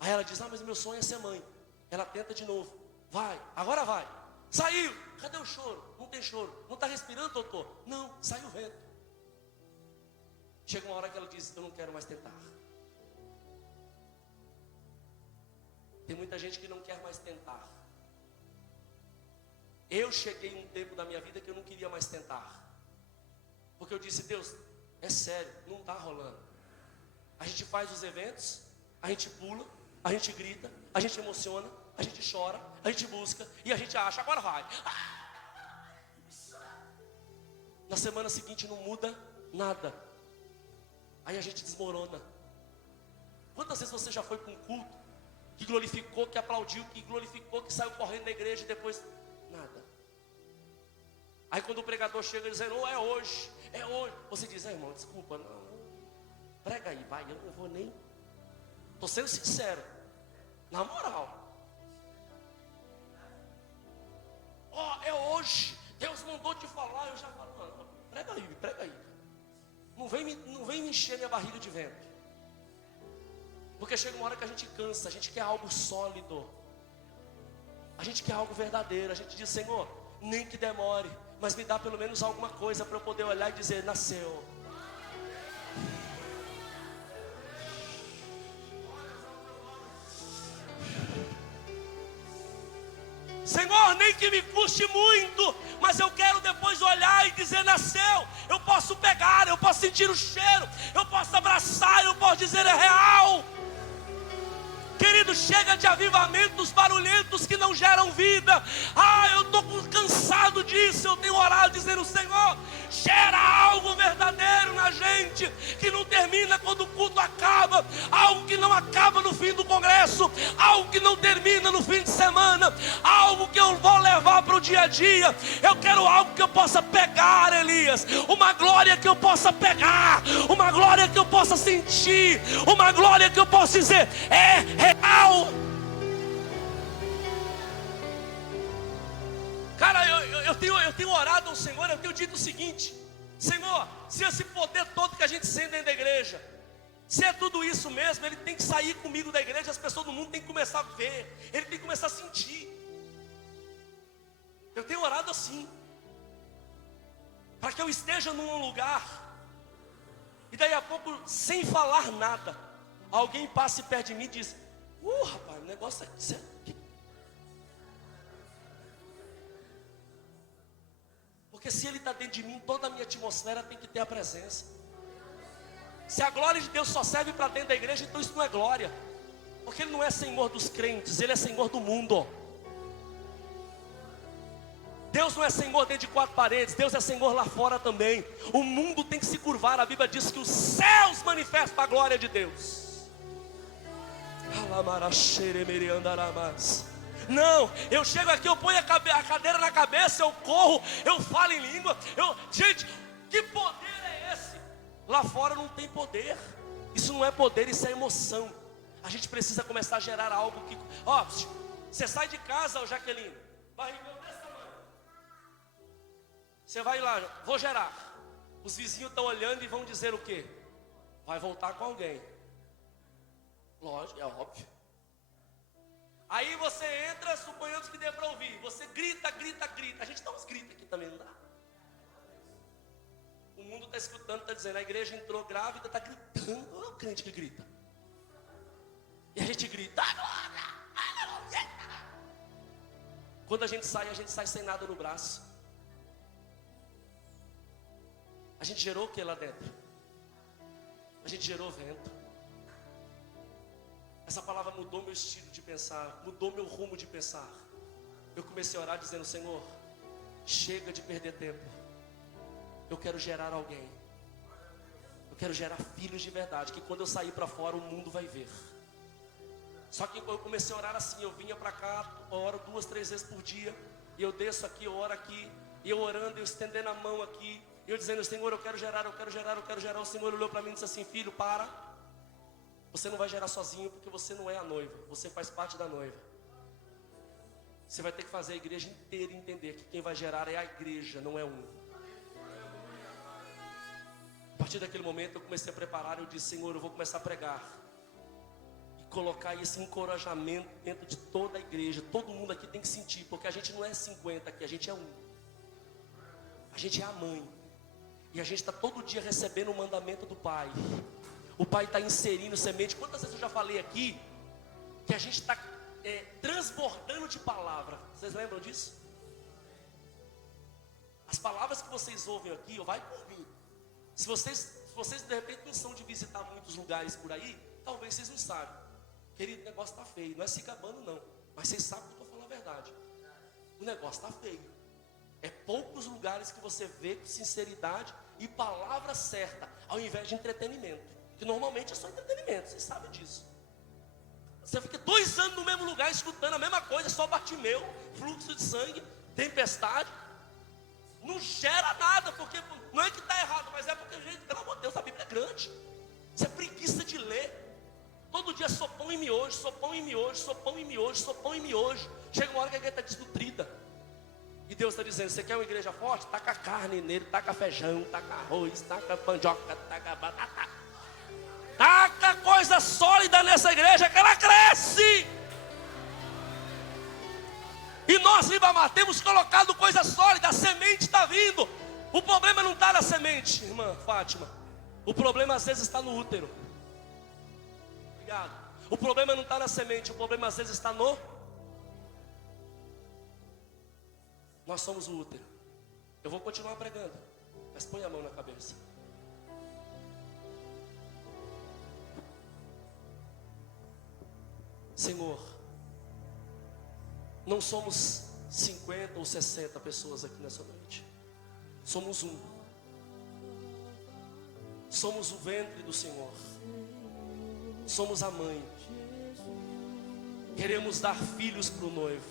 Aí ela diz: mas meu sonho é ser mãe. Ela tenta de novo, vai, agora vai. Saiu, cadê o choro? Não tem choro. Não está respirando, doutor? Não, saiu o vento. Chega uma hora que ela diz: eu não quero mais tentar. Tem muita gente que não quer mais tentar. Eu cheguei um tempo da minha vida que eu não queria mais tentar. Porque eu disse: Deus, é sério, não está rolando. A gente faz os eventos, a gente pula, a gente grita, a gente emociona, a gente chora, a gente busca e a gente acha, agora vai. Na semana seguinte não muda nada. Aí a gente desmorona. Quantas vezes você já foi para um culto que glorificou, que aplaudiu, que glorificou, que saiu correndo da igreja e depois nada? Aí quando o pregador chega dizendo: é hoje, você diz: irmão, desculpa, não, prega aí, vai, eu não vou nem. Estou sendo sincero, na moral. É hoje, Deus mandou te falar. Eu já falo: não, prega aí. Não vem me encher minha barriga de vento. Porque chega uma hora que a gente cansa, a gente quer algo sólido, a gente quer algo verdadeiro. A gente diz: Senhor, nem que demore, mas me dá pelo menos alguma coisa para eu poder olhar e dizer: nasceu. Senhor, nem que me custe muito, mas eu quero depois olhar e dizer: nasceu. Eu posso pegar, eu posso sentir o cheiro, eu posso abraçar, eu posso dizer: é real. Querido, chega de avivamentos barulhentos que não geram vida. Eu estou cansado disso. Eu tenho orado dizendo: Senhor, gera algo verdadeiro na gente, que não termina quando o culto acaba, algo que não acaba no fim do congresso, algo que não termina no fim de semana, algo que eu vou levar para o dia a dia. Eu quero algo que eu possa pegar, Elias, uma glória que eu possa pegar, uma glória que eu possa sentir, uma glória que eu possa dizer: é real. Cara, eu tenho orado ao Senhor, eu tenho dito o seguinte: Senhor, se esse poder todo que a gente sente dentro da igreja, se é tudo isso mesmo, ele tem que sair comigo da igreja. As pessoas do mundo têm que começar a ver, ele tem que começar a sentir. Eu tenho orado assim, para que que eu esteja num lugar, e daí a pouco, sem falar nada, alguém passa perto de mim e diz: rapaz, o negócio aqui. Porque se ele está dentro de mim, toda a minha atmosfera tem que ter a presença. Se a glória de Deus só serve para dentro da igreja, então isso não é glória. Porque Ele não é Senhor dos crentes, Ele é Senhor do mundo. Deus não é Senhor dentro de quatro paredes, Deus é Senhor lá fora também. O mundo tem que se curvar. A Bíblia diz que os céus manifestam a glória de Deus. Não, eu chego aqui, eu ponho a cadeira na cabeça, eu corro, eu falo em língua. Gente, que poder é esse? Lá fora não tem poder. Isso não é poder, isso é emoção. A gente precisa começar a gerar algo que... você sai de casa, Jaqueline, barrigão desse tamanho. Você vai lá, vou gerar. Os vizinhos estão olhando e vão dizer o quê? Vai voltar com alguém. Lógico, é óbvio. Aí você entra, suponhamos que dê para ouvir. Você grita, grita, grita. A gente dá uns gritos aqui também, não dá? O mundo está escutando, está dizendo, a igreja entrou grávida, está gritando. Olha o crente que grita. E a gente grita. Quando a gente sai sem nada no braço. A gente gerou o que lá dentro? A gente gerou vento. Essa palavra mudou meu estilo de pensar, mudou meu rumo de pensar. Eu comecei a orar dizendo: Senhor, chega de perder tempo. Eu quero gerar alguém. Eu quero gerar filhos de verdade, que quando eu sair para fora o mundo vai ver. Só que eu comecei a orar assim, eu vinha para cá, eu oro 2, 3 vezes por dia, e eu desço aqui, eu oro aqui, e eu orando, eu estendendo a mão aqui, e eu dizendo: Senhor, eu quero gerar, eu quero gerar, eu quero gerar. O Senhor olhou para mim e disse assim: filho, para. Você não vai gerar sozinho, porque você não é a noiva, você faz parte da noiva. Você vai ter que fazer a igreja inteira entender que quem vai gerar é a igreja, não é um. A partir daquele momento eu comecei a preparar, eu disse: Senhor, eu vou começar a pregar e colocar esse encorajamento dentro de toda a igreja. Todo mundo aqui tem que sentir, porque a gente não é 50 aqui, a gente é um. A gente é a mãe, e a gente está todo dia recebendo o mandamento do Pai. O Pai está inserindo semente. Quantas vezes eu já falei aqui que a gente está transbordando de palavra? Vocês lembram disso? As palavras que vocês ouvem aqui, vai por mim. Se vocês de repente não são de visitar muitos lugares por aí, talvez vocês não saibam. Querido, o negócio está feio. Não é se gabando não, mas vocês sabem que eu estou falando a verdade. O negócio está feio. É poucos lugares que você vê com sinceridade e palavra certa, ao invés de entretenimento. Que normalmente é só entretenimento, vocês sabem disso. Você fica 2 anos no mesmo lugar escutando a mesma coisa, só Bartimeu, fluxo de sangue, tempestade. Não gera nada, porque não é que está errado, mas é porque, gente, pelo amor de Deus, a Bíblia é grande. Isso é preguiça de ler. Todo dia sopão e miojo, sopão e miojo, sopão e miojo, sopão e miojo. Chega uma hora que a igreja está desnutrida. E Deus está dizendo: você quer uma igreja forte? Taca carne nele, taca feijão, taca arroz, taca mandioca, taca batata. Taca coisa sólida nessa igreja que ela cresce. E nós, Ribamar, temos colocado coisa sólida. A semente está vindo. O problema não está na semente, irmã Fátima. O problema às vezes está no útero. Obrigado. O problema não está na semente. O problema às vezes está no... Nós somos o útero. Eu vou continuar pregando, mas põe a mão na cabeça. Senhor, não somos 50 ou 60 pessoas aqui nessa noite. Somos um. Somos o ventre do Senhor. Somos a mãe. Queremos dar filhos para o noivo.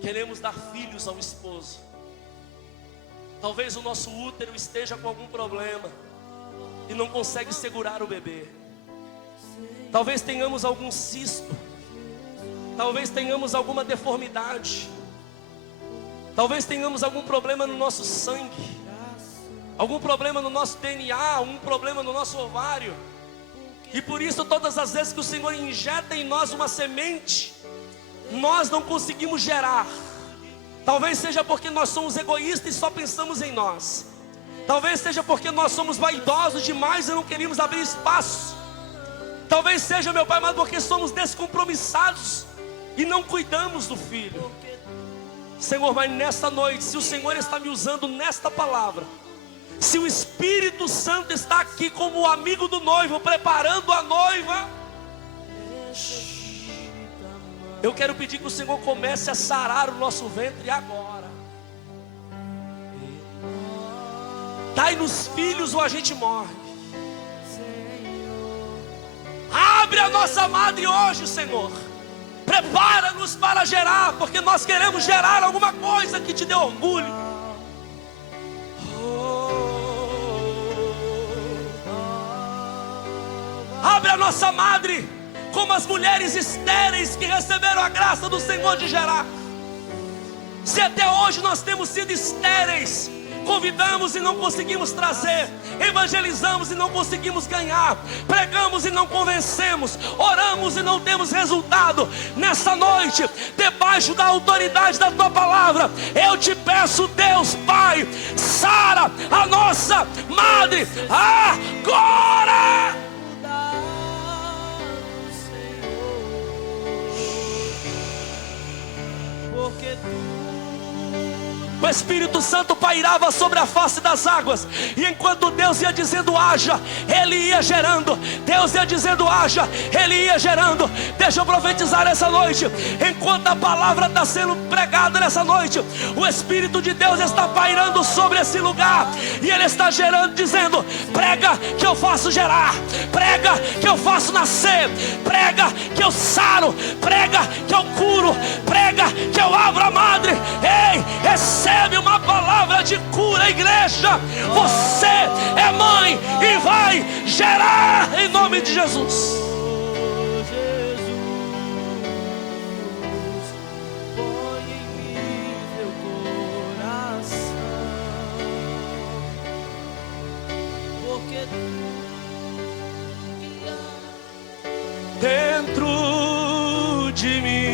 Queremos dar filhos ao esposo. Talvez o nosso útero esteja com algum problema e não consegue segurar o bebê. Talvez tenhamos algum cisto. Talvez tenhamos alguma deformidade. Talvez tenhamos algum problema no nosso sangue. Algum problema no nosso DNA. Algum problema no nosso ovário. E por isso todas as vezes que o Senhor injeta em nós uma semente, nós não conseguimos gerar. Talvez seja porque nós somos egoístas e só pensamos em nós. Talvez seja porque nós somos vaidosos demais e não queremos abrir espaço. Talvez seja, meu Pai amado, porque somos descompromissados e não cuidamos do filho. Senhor, mas nesta noite, se o Senhor está me usando nesta palavra, se o Espírito Santo está aqui como o amigo do noivo, preparando a noiva, eu quero pedir que o Senhor comece a sarar o nosso ventre agora. Dai-nos filhos ou a gente morre. Abre a nossa madre hoje, Senhor. Prepara-nos para gerar, porque nós queremos gerar alguma coisa que te dê orgulho. Abre a nossa madre, como as mulheres estéreis que receberam a graça do Senhor de gerar. Se até hoje nós temos sido estéreis, convidamos e não conseguimos trazer, evangelizamos e não conseguimos ganhar, pregamos e não convencemos, oramos e não temos resultado. Nessa noite, debaixo da autoridade da tua palavra, eu te peço, Deus Pai, sara a nossa madre agora. Porque o Espírito Santo pairava sobre a face das águas, e enquanto Deus ia dizendo haja, Ele ia gerando. Deus ia dizendo haja, Ele ia gerando. Deixa eu profetizar essa noite. Enquanto a palavra está sendo pregada nessa noite, o Espírito de Deus está pairando sobre esse lugar, e Ele está gerando, dizendo: prega que eu faço gerar, prega que eu faço nascer, prega que eu saro, prega que eu curo, prega que eu abro a madre. Ei, recebe uma palavra de cura, igreja. Você é mãe e vai gerar em nome de Jesus. Põe em mim teu coração, porque dentro de mim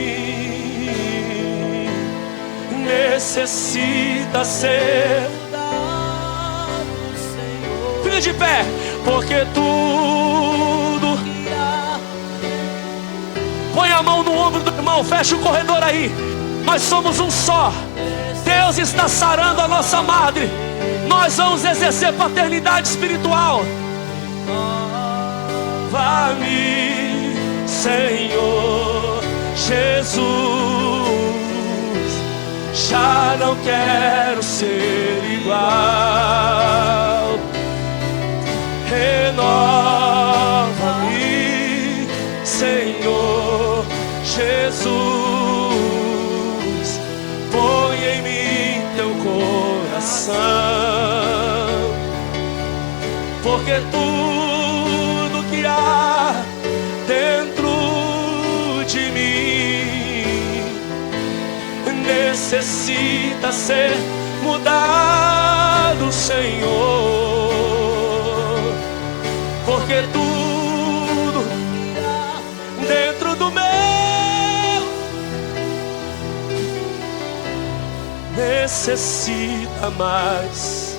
necessita ser mudado, Senhor. Fica de pé, porque tudo. Põe a mão no ombro do irmão, fecha o corredor aí. Nós somos um só. Deus está sarando a nossa madre. Nós vamos exercer paternidade espiritual. Vá-me, Senhor Jesus. Já não quero ser igual. Renova-me, Senhor Jesus. Põe em mim teu coração, porque tudo que há dentro de mim necessita ser mudado, Senhor, porque tudo dentro do meu necessita mais.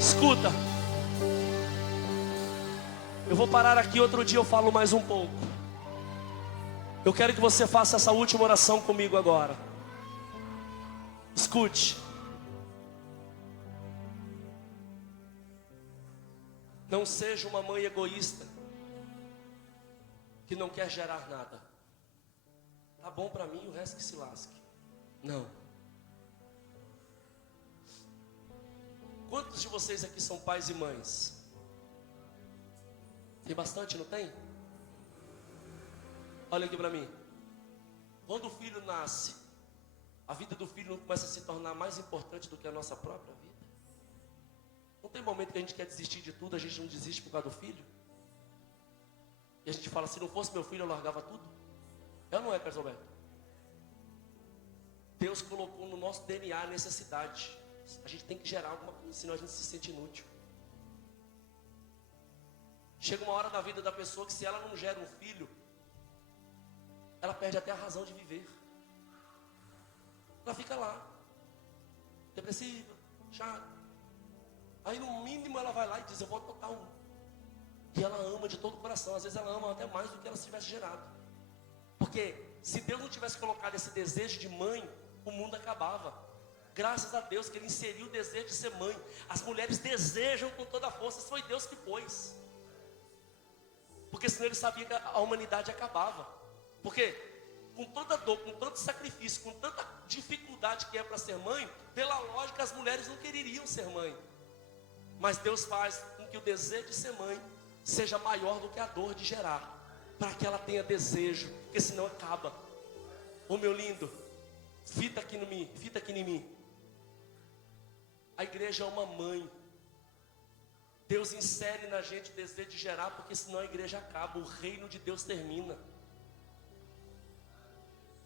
Escuta, eu vou parar aqui, outro dia eu falo mais um pouco. Eu quero que você faça essa última oração comigo agora. Escute. Não seja uma mãe egoísta que não quer gerar nada. Tá bom para mim, o resto que se lasque. Não. Quantos de vocês aqui são pais e mães? Tem bastante, não tem? Olha aqui para mim. Quando o filho nasce, a vida do filho não começa a se tornar mais importante do que a nossa própria vida? Não tem momento que a gente quer desistir de tudo, a gente não desiste por causa do filho? E a gente fala, se não fosse meu filho eu largava tudo? É ou não é, Carlos Alberto? Deus colocou no nosso DNA a necessidade. A gente tem que gerar alguma coisa, senão a gente se sente inútil. Chega uma hora da vida da pessoa que se ela não gera um filho, ela perde até a razão de viver. ela fica lá, depressiva, chata. Aí no mínimo ela vai lá e diz, eu vou adotar um. E ela ama de todo o coração, às vezes ela ama até mais do que ela se tivesse gerado. Porque se Deus não tivesse colocado esse desejo de mãe, o mundo acabava. Graças a Deus que Ele inseriu o desejo de ser mãe. As mulheres desejam com toda a força, foi Deus que pôs. Porque senão Ele sabia que a humanidade acabava. Porque com toda dor, com tanto sacrifício, com tanta dificuldade que é para ser mãe, pela lógica as mulheres não queriam ser mãe. Mas Deus faz com que o desejo de ser mãe seja maior do que a dor de gerar, para que ela tenha desejo, porque senão acaba. Ô meu lindo, fita aqui em mim. A igreja é uma mãe. Deus insere na gente o desejo de gerar, porque senão a igreja acaba, o reino de Deus termina.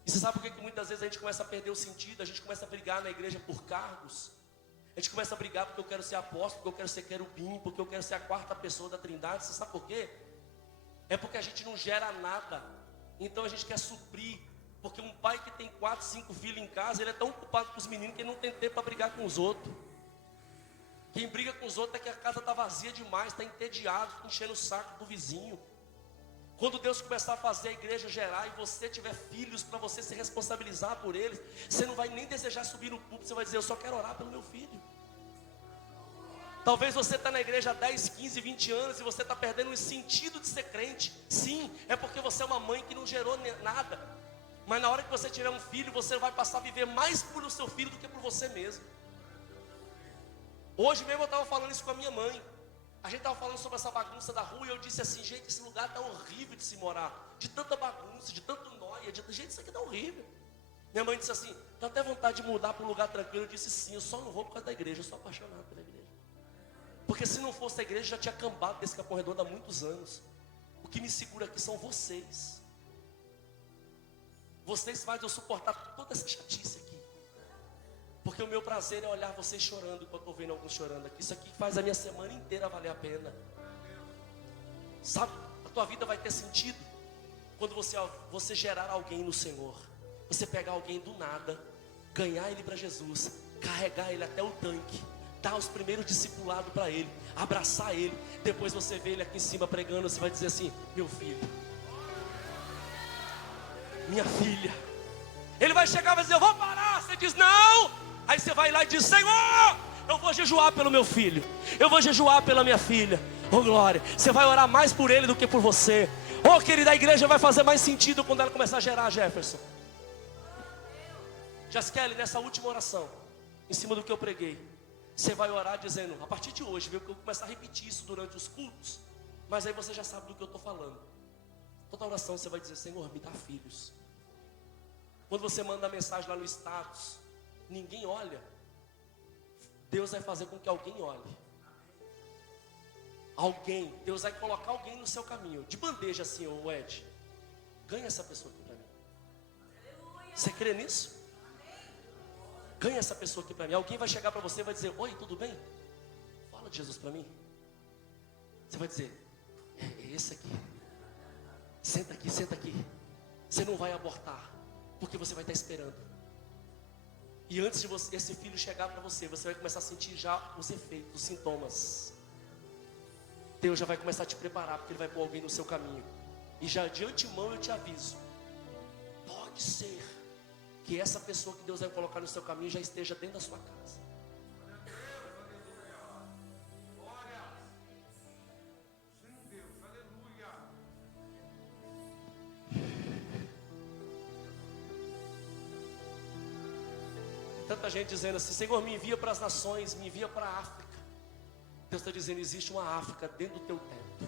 E você sabe por que muitas vezes a gente começa a perder o sentido? A gente começa a brigar na igreja por cargos. A gente começa a brigar porque eu quero ser apóstolo, porque eu quero ser querubim, porque eu quero ser a quarta pessoa da Trindade. Você sabe por quê? É porque a gente não gera nada. Então a gente quer suprir. Porque um pai que tem 4, 5 filhos em casa, ele é tão ocupado com os meninos que ele não tem tempo para brigar com os outros. Quem briga com os outros é que a casa está vazia demais, está entediado, está enchendo o saco do vizinho. Quando Deus começar a fazer a igreja gerar e você tiver filhos para você se responsabilizar por eles, você não vai nem desejar subir no púlpito, você vai dizer, eu só quero orar pelo meu filho. Talvez você está na igreja há 10, 15, 20 anos e você está perdendo o sentido de ser crente. Sim, é porque você é uma mãe que não gerou nada. Mas na hora que você tiver um filho, você vai passar a viver mais por o seu filho do que por você mesmo. Hoje mesmo eu estava falando isso com a minha mãe. A gente estava falando sobre essa bagunça da rua e eu disse assim, gente, esse lugar está horrível de se morar. De tanta bagunça, de tanto nóia, gente, isso aqui está horrível. Minha mãe disse assim, dá até vontade de mudar para um lugar tranquilo. Eu disse sim, eu só não vou por causa da igreja, eu sou apaixonado pela igreja. Porque se não fosse a igreja, já tinha cambado desse Capão Redondo há muitos anos. O que me segura aqui são vocês. Vocês fazem eu suportar toda essa chatice aqui. Porque o meu prazer é olhar vocês chorando, enquanto eu estou vendo alguns chorando aqui. Isso aqui faz a minha semana inteira valer a pena. Sabe, a tua vida vai ter sentido quando você gerar alguém no Senhor. Você pegar alguém do nada, ganhar ele para Jesus, carregar ele até o tanque, dar os primeiros discipulados para ele, abraçar ele. Depois você vê ele aqui em cima pregando, você vai dizer assim, meu filho, minha filha. Ele vai chegar e vai dizer, eu vou parar. Você diz, não. Aí você vai lá e diz, Senhor, eu vou jejuar pelo meu filho, eu vou jejuar pela minha filha. Oh glória, você vai orar mais por ele do que por você. Oh querida, a igreja vai fazer mais sentido quando ela começar a gerar, Jefferson. Jaskelly, nessa última oração, em cima do que eu preguei, você vai orar dizendo, a partir de hoje, viu, que eu vou começar a repetir isso durante os cultos. Mas aí você já sabe do que eu estou falando. Toda oração você vai dizer, Senhor, me dá filhos. Quando você manda a mensagem lá no status, ninguém olha, Deus vai fazer com que alguém olhe. Alguém, Deus vai colocar alguém no seu caminho, de bandeja assim, ô Ed, ganha essa pessoa aqui para mim. Você crê nisso? Ganha essa pessoa aqui para mim. Alguém vai chegar para você e vai dizer, oi, tudo bem? Fala de Jesus para mim. Você vai dizer, é esse aqui. Senta aqui, senta aqui. Você não vai abortar, porque você vai estar esperando. E antes de esse filho chegar para você, você vai começar a sentir já os efeitos, os sintomas. Deus já vai começar a te preparar, porque Ele vai pôr alguém no seu caminho. E já de antemão eu te aviso, pode ser que essa pessoa que Deus vai colocar no seu caminho já esteja dentro da sua casa. Tanta gente dizendo assim, Senhor, me envia para as nações, me envia para a África. Deus está dizendo, existe uma África dentro do teu teto.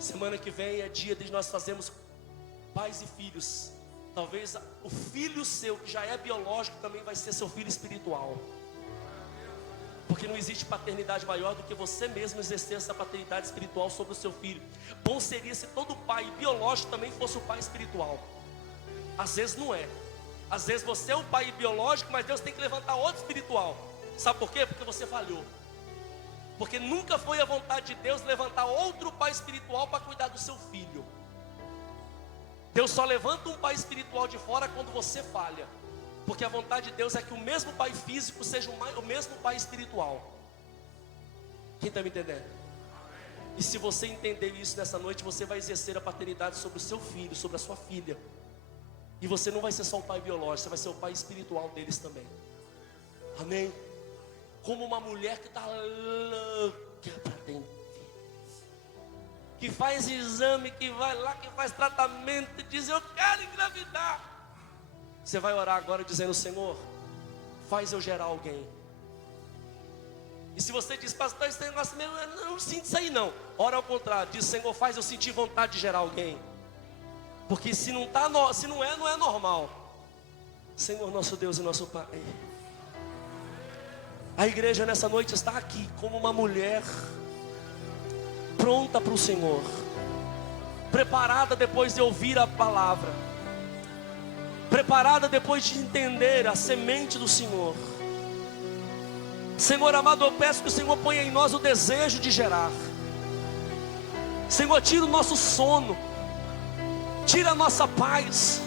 Semana que vem é dia de nós fazermos pais e filhos. Talvez o filho seu, que já é biológico, também vai ser seu filho espiritual. Porque não existe paternidade maior do que você mesmo exercer essa paternidade espiritual sobre o seu filho. Bom seria se todo pai biológico também fosse o pai espiritual. Às vezes não é. Às vezes você é o pai biológico, mas Deus tem que levantar outro espiritual. Sabe por quê? Porque você falhou. Porque nunca foi a vontade de Deus levantar outro pai espiritual para cuidar do seu filho. Deus só levanta um pai espiritual de fora quando você falha. Porque a vontade de Deus é que o mesmo pai físico seja o mesmo pai espiritual. Quem está me entendendo? E se você entender isso nessa noite, você vai exercer a paternidade sobre o seu filho, sobre a sua filha. E você não vai ser só o pai biológico, você vai ser o pai espiritual deles também. Amém? Como uma mulher que está louca para ter um filho, que faz exame, que vai lá, que faz tratamento, e diz: eu quero engravidar. Você vai orar agora dizendo: Senhor, faz eu gerar alguém. E se você diz: pastor, esse negócio meu, eu não sinto isso aí não. Ora ao contrário, diz: Senhor, faz eu sentir vontade de gerar alguém. Porque se não tá, se não é normal. Senhor, nosso Deus e nosso Pai, a igreja nessa noite está aqui como uma mulher pronta para o Senhor, preparada depois de ouvir a palavra, preparada depois de entender a semente do Senhor. Senhor amado, eu peço que o Senhor ponha em nós o desejo de gerar. Senhor, tira o nosso sono, tira a nossa paz,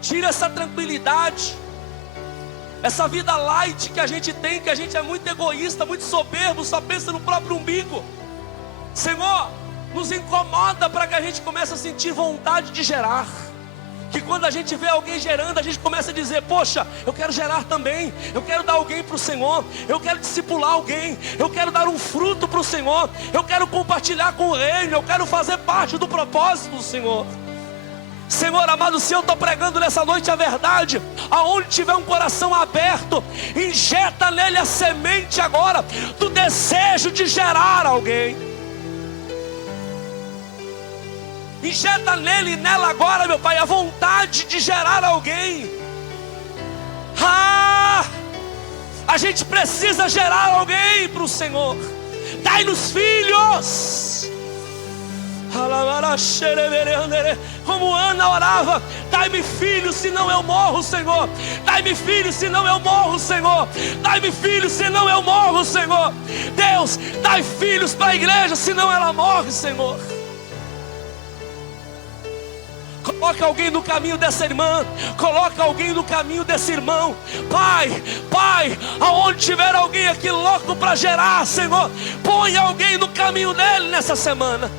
tira essa tranquilidade, essa vida light que a gente tem, que a gente é muito egoísta, muito soberbo, só pensa no próprio umbigo. Senhor, nos incomoda para que a gente comece a sentir vontade de gerar. Que quando a gente vê alguém gerando, a gente começa a dizer: poxa, eu quero gerar também, eu quero dar alguém para o Senhor, eu quero discipular alguém, eu quero dar um fruto para o Senhor, eu quero compartilhar com o reino, eu quero fazer parte do propósito do Senhor. Senhor amado, se eu estou pregando nessa noite a verdade, aonde tiver um coração aberto, injeta nele a semente agora do desejo de gerar alguém. Injeta nele e nela agora, meu Pai, a vontade de gerar alguém. A gente precisa gerar alguém para o Senhor. Dai-nos filhos. Como Ana orava: dai-me filhos, senão eu morro, Senhor. Dai-me filhos, senão eu morro, Senhor. Dai-me filhos, senão eu morro, Senhor. Deus, dai filhos para a igreja, senão ela morre, Senhor. Coloca alguém no caminho dessa irmã, coloca alguém no caminho desse irmão. Pai, aonde tiver alguém aqui louco para gerar, Senhor, põe alguém no caminho dele nessa semana.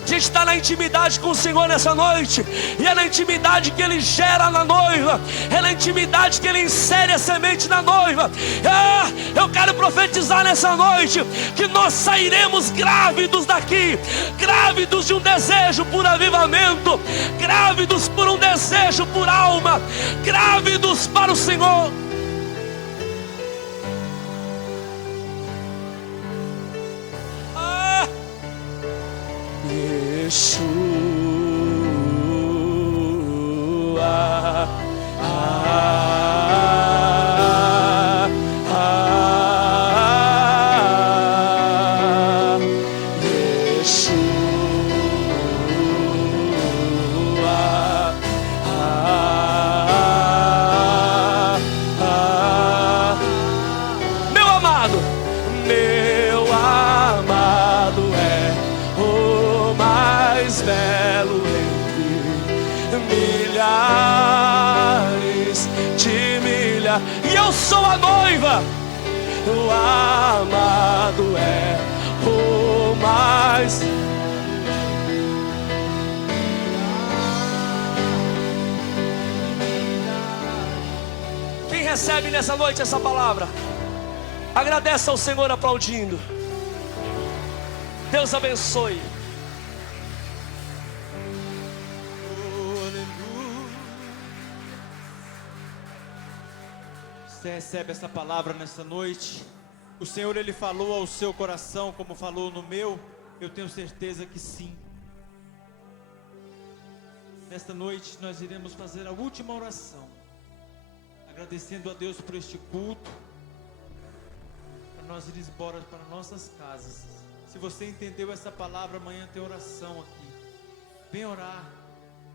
A gente está na intimidade com o Senhor nessa noite, e é na intimidade que Ele gera na noiva, é na intimidade que Ele insere a semente na noiva. Eu quero profetizar nessa noite que nós sairemos grávidos daqui, grávidos de um desejo por avivamento, grávidos por um desejo por alma, grávidos para o Senhor. Yeshua, meu amado é o mais belo entre milhares de milhares, e eu sou a noiva. O amado é o mais. Quem recebe nessa noite essa palavra, agradece ao Senhor aplaudindo. Deus abençoe. Você recebe essa palavra nessa noite? O Senhor, Ele falou ao seu coração como falou no meu? Eu tenho certeza que sim. Nesta noite nós iremos fazer a última oração, agradecendo a Deus por este culto, para nós irmos embora para nossas casas. Se você entendeu essa palavra, amanhã tem oração aqui. Venha orar,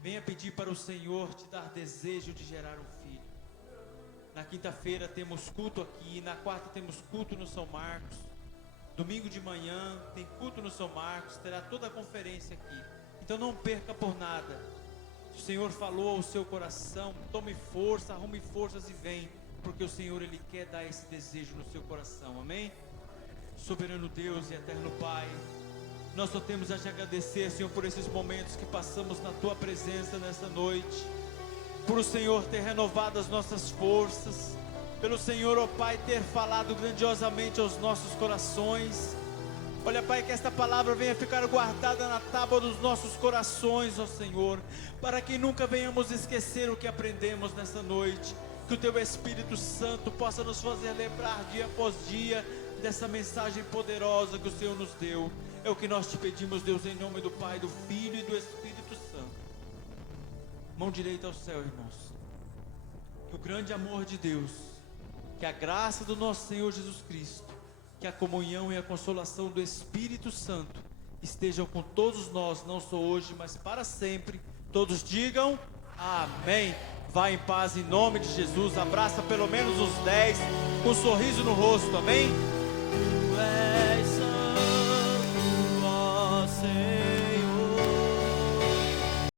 venha pedir para o Senhor te dar desejo de gerar um filho. Na quinta-feira temos culto aqui, na quarta temos culto no São Marcos. Domingo de manhã tem culto no São Marcos, terá toda a conferência aqui. Então não perca por nada. Se o Senhor falou ao seu coração, tome força, arrume forças e vem, porque o Senhor, Ele quer dar esse desejo no seu coração, amém? Soberano Deus e eterno Pai, nós só temos a te agradecer, Senhor, por esses momentos que passamos na Tua presença nessa noite, por o Senhor ter renovado as nossas forças, pelo Senhor, ó Pai, ter falado grandiosamente aos nossos corações. Olha, Pai, que esta palavra venha ficar guardada na tábua dos nossos corações, ó Senhor, para que nunca venhamos esquecer o que aprendemos nessa noite. Que o Teu Espírito Santo possa nos fazer lembrar dia após dia dessa mensagem poderosa que o Senhor nos deu. É o que nós te pedimos, Deus, em nome do Pai, do Filho e do Espírito Santo. Mão direita ao céu, irmãos. Que o grande amor de Deus, que a graça do nosso Senhor Jesus Cristo, que a comunhão e a consolação do Espírito Santo estejam com todos nós, não só hoje, mas para sempre. Todos digam amém. Vá em paz em nome de Jesus. Abraça pelo menos os 10 com um sorriso no rosto, amém?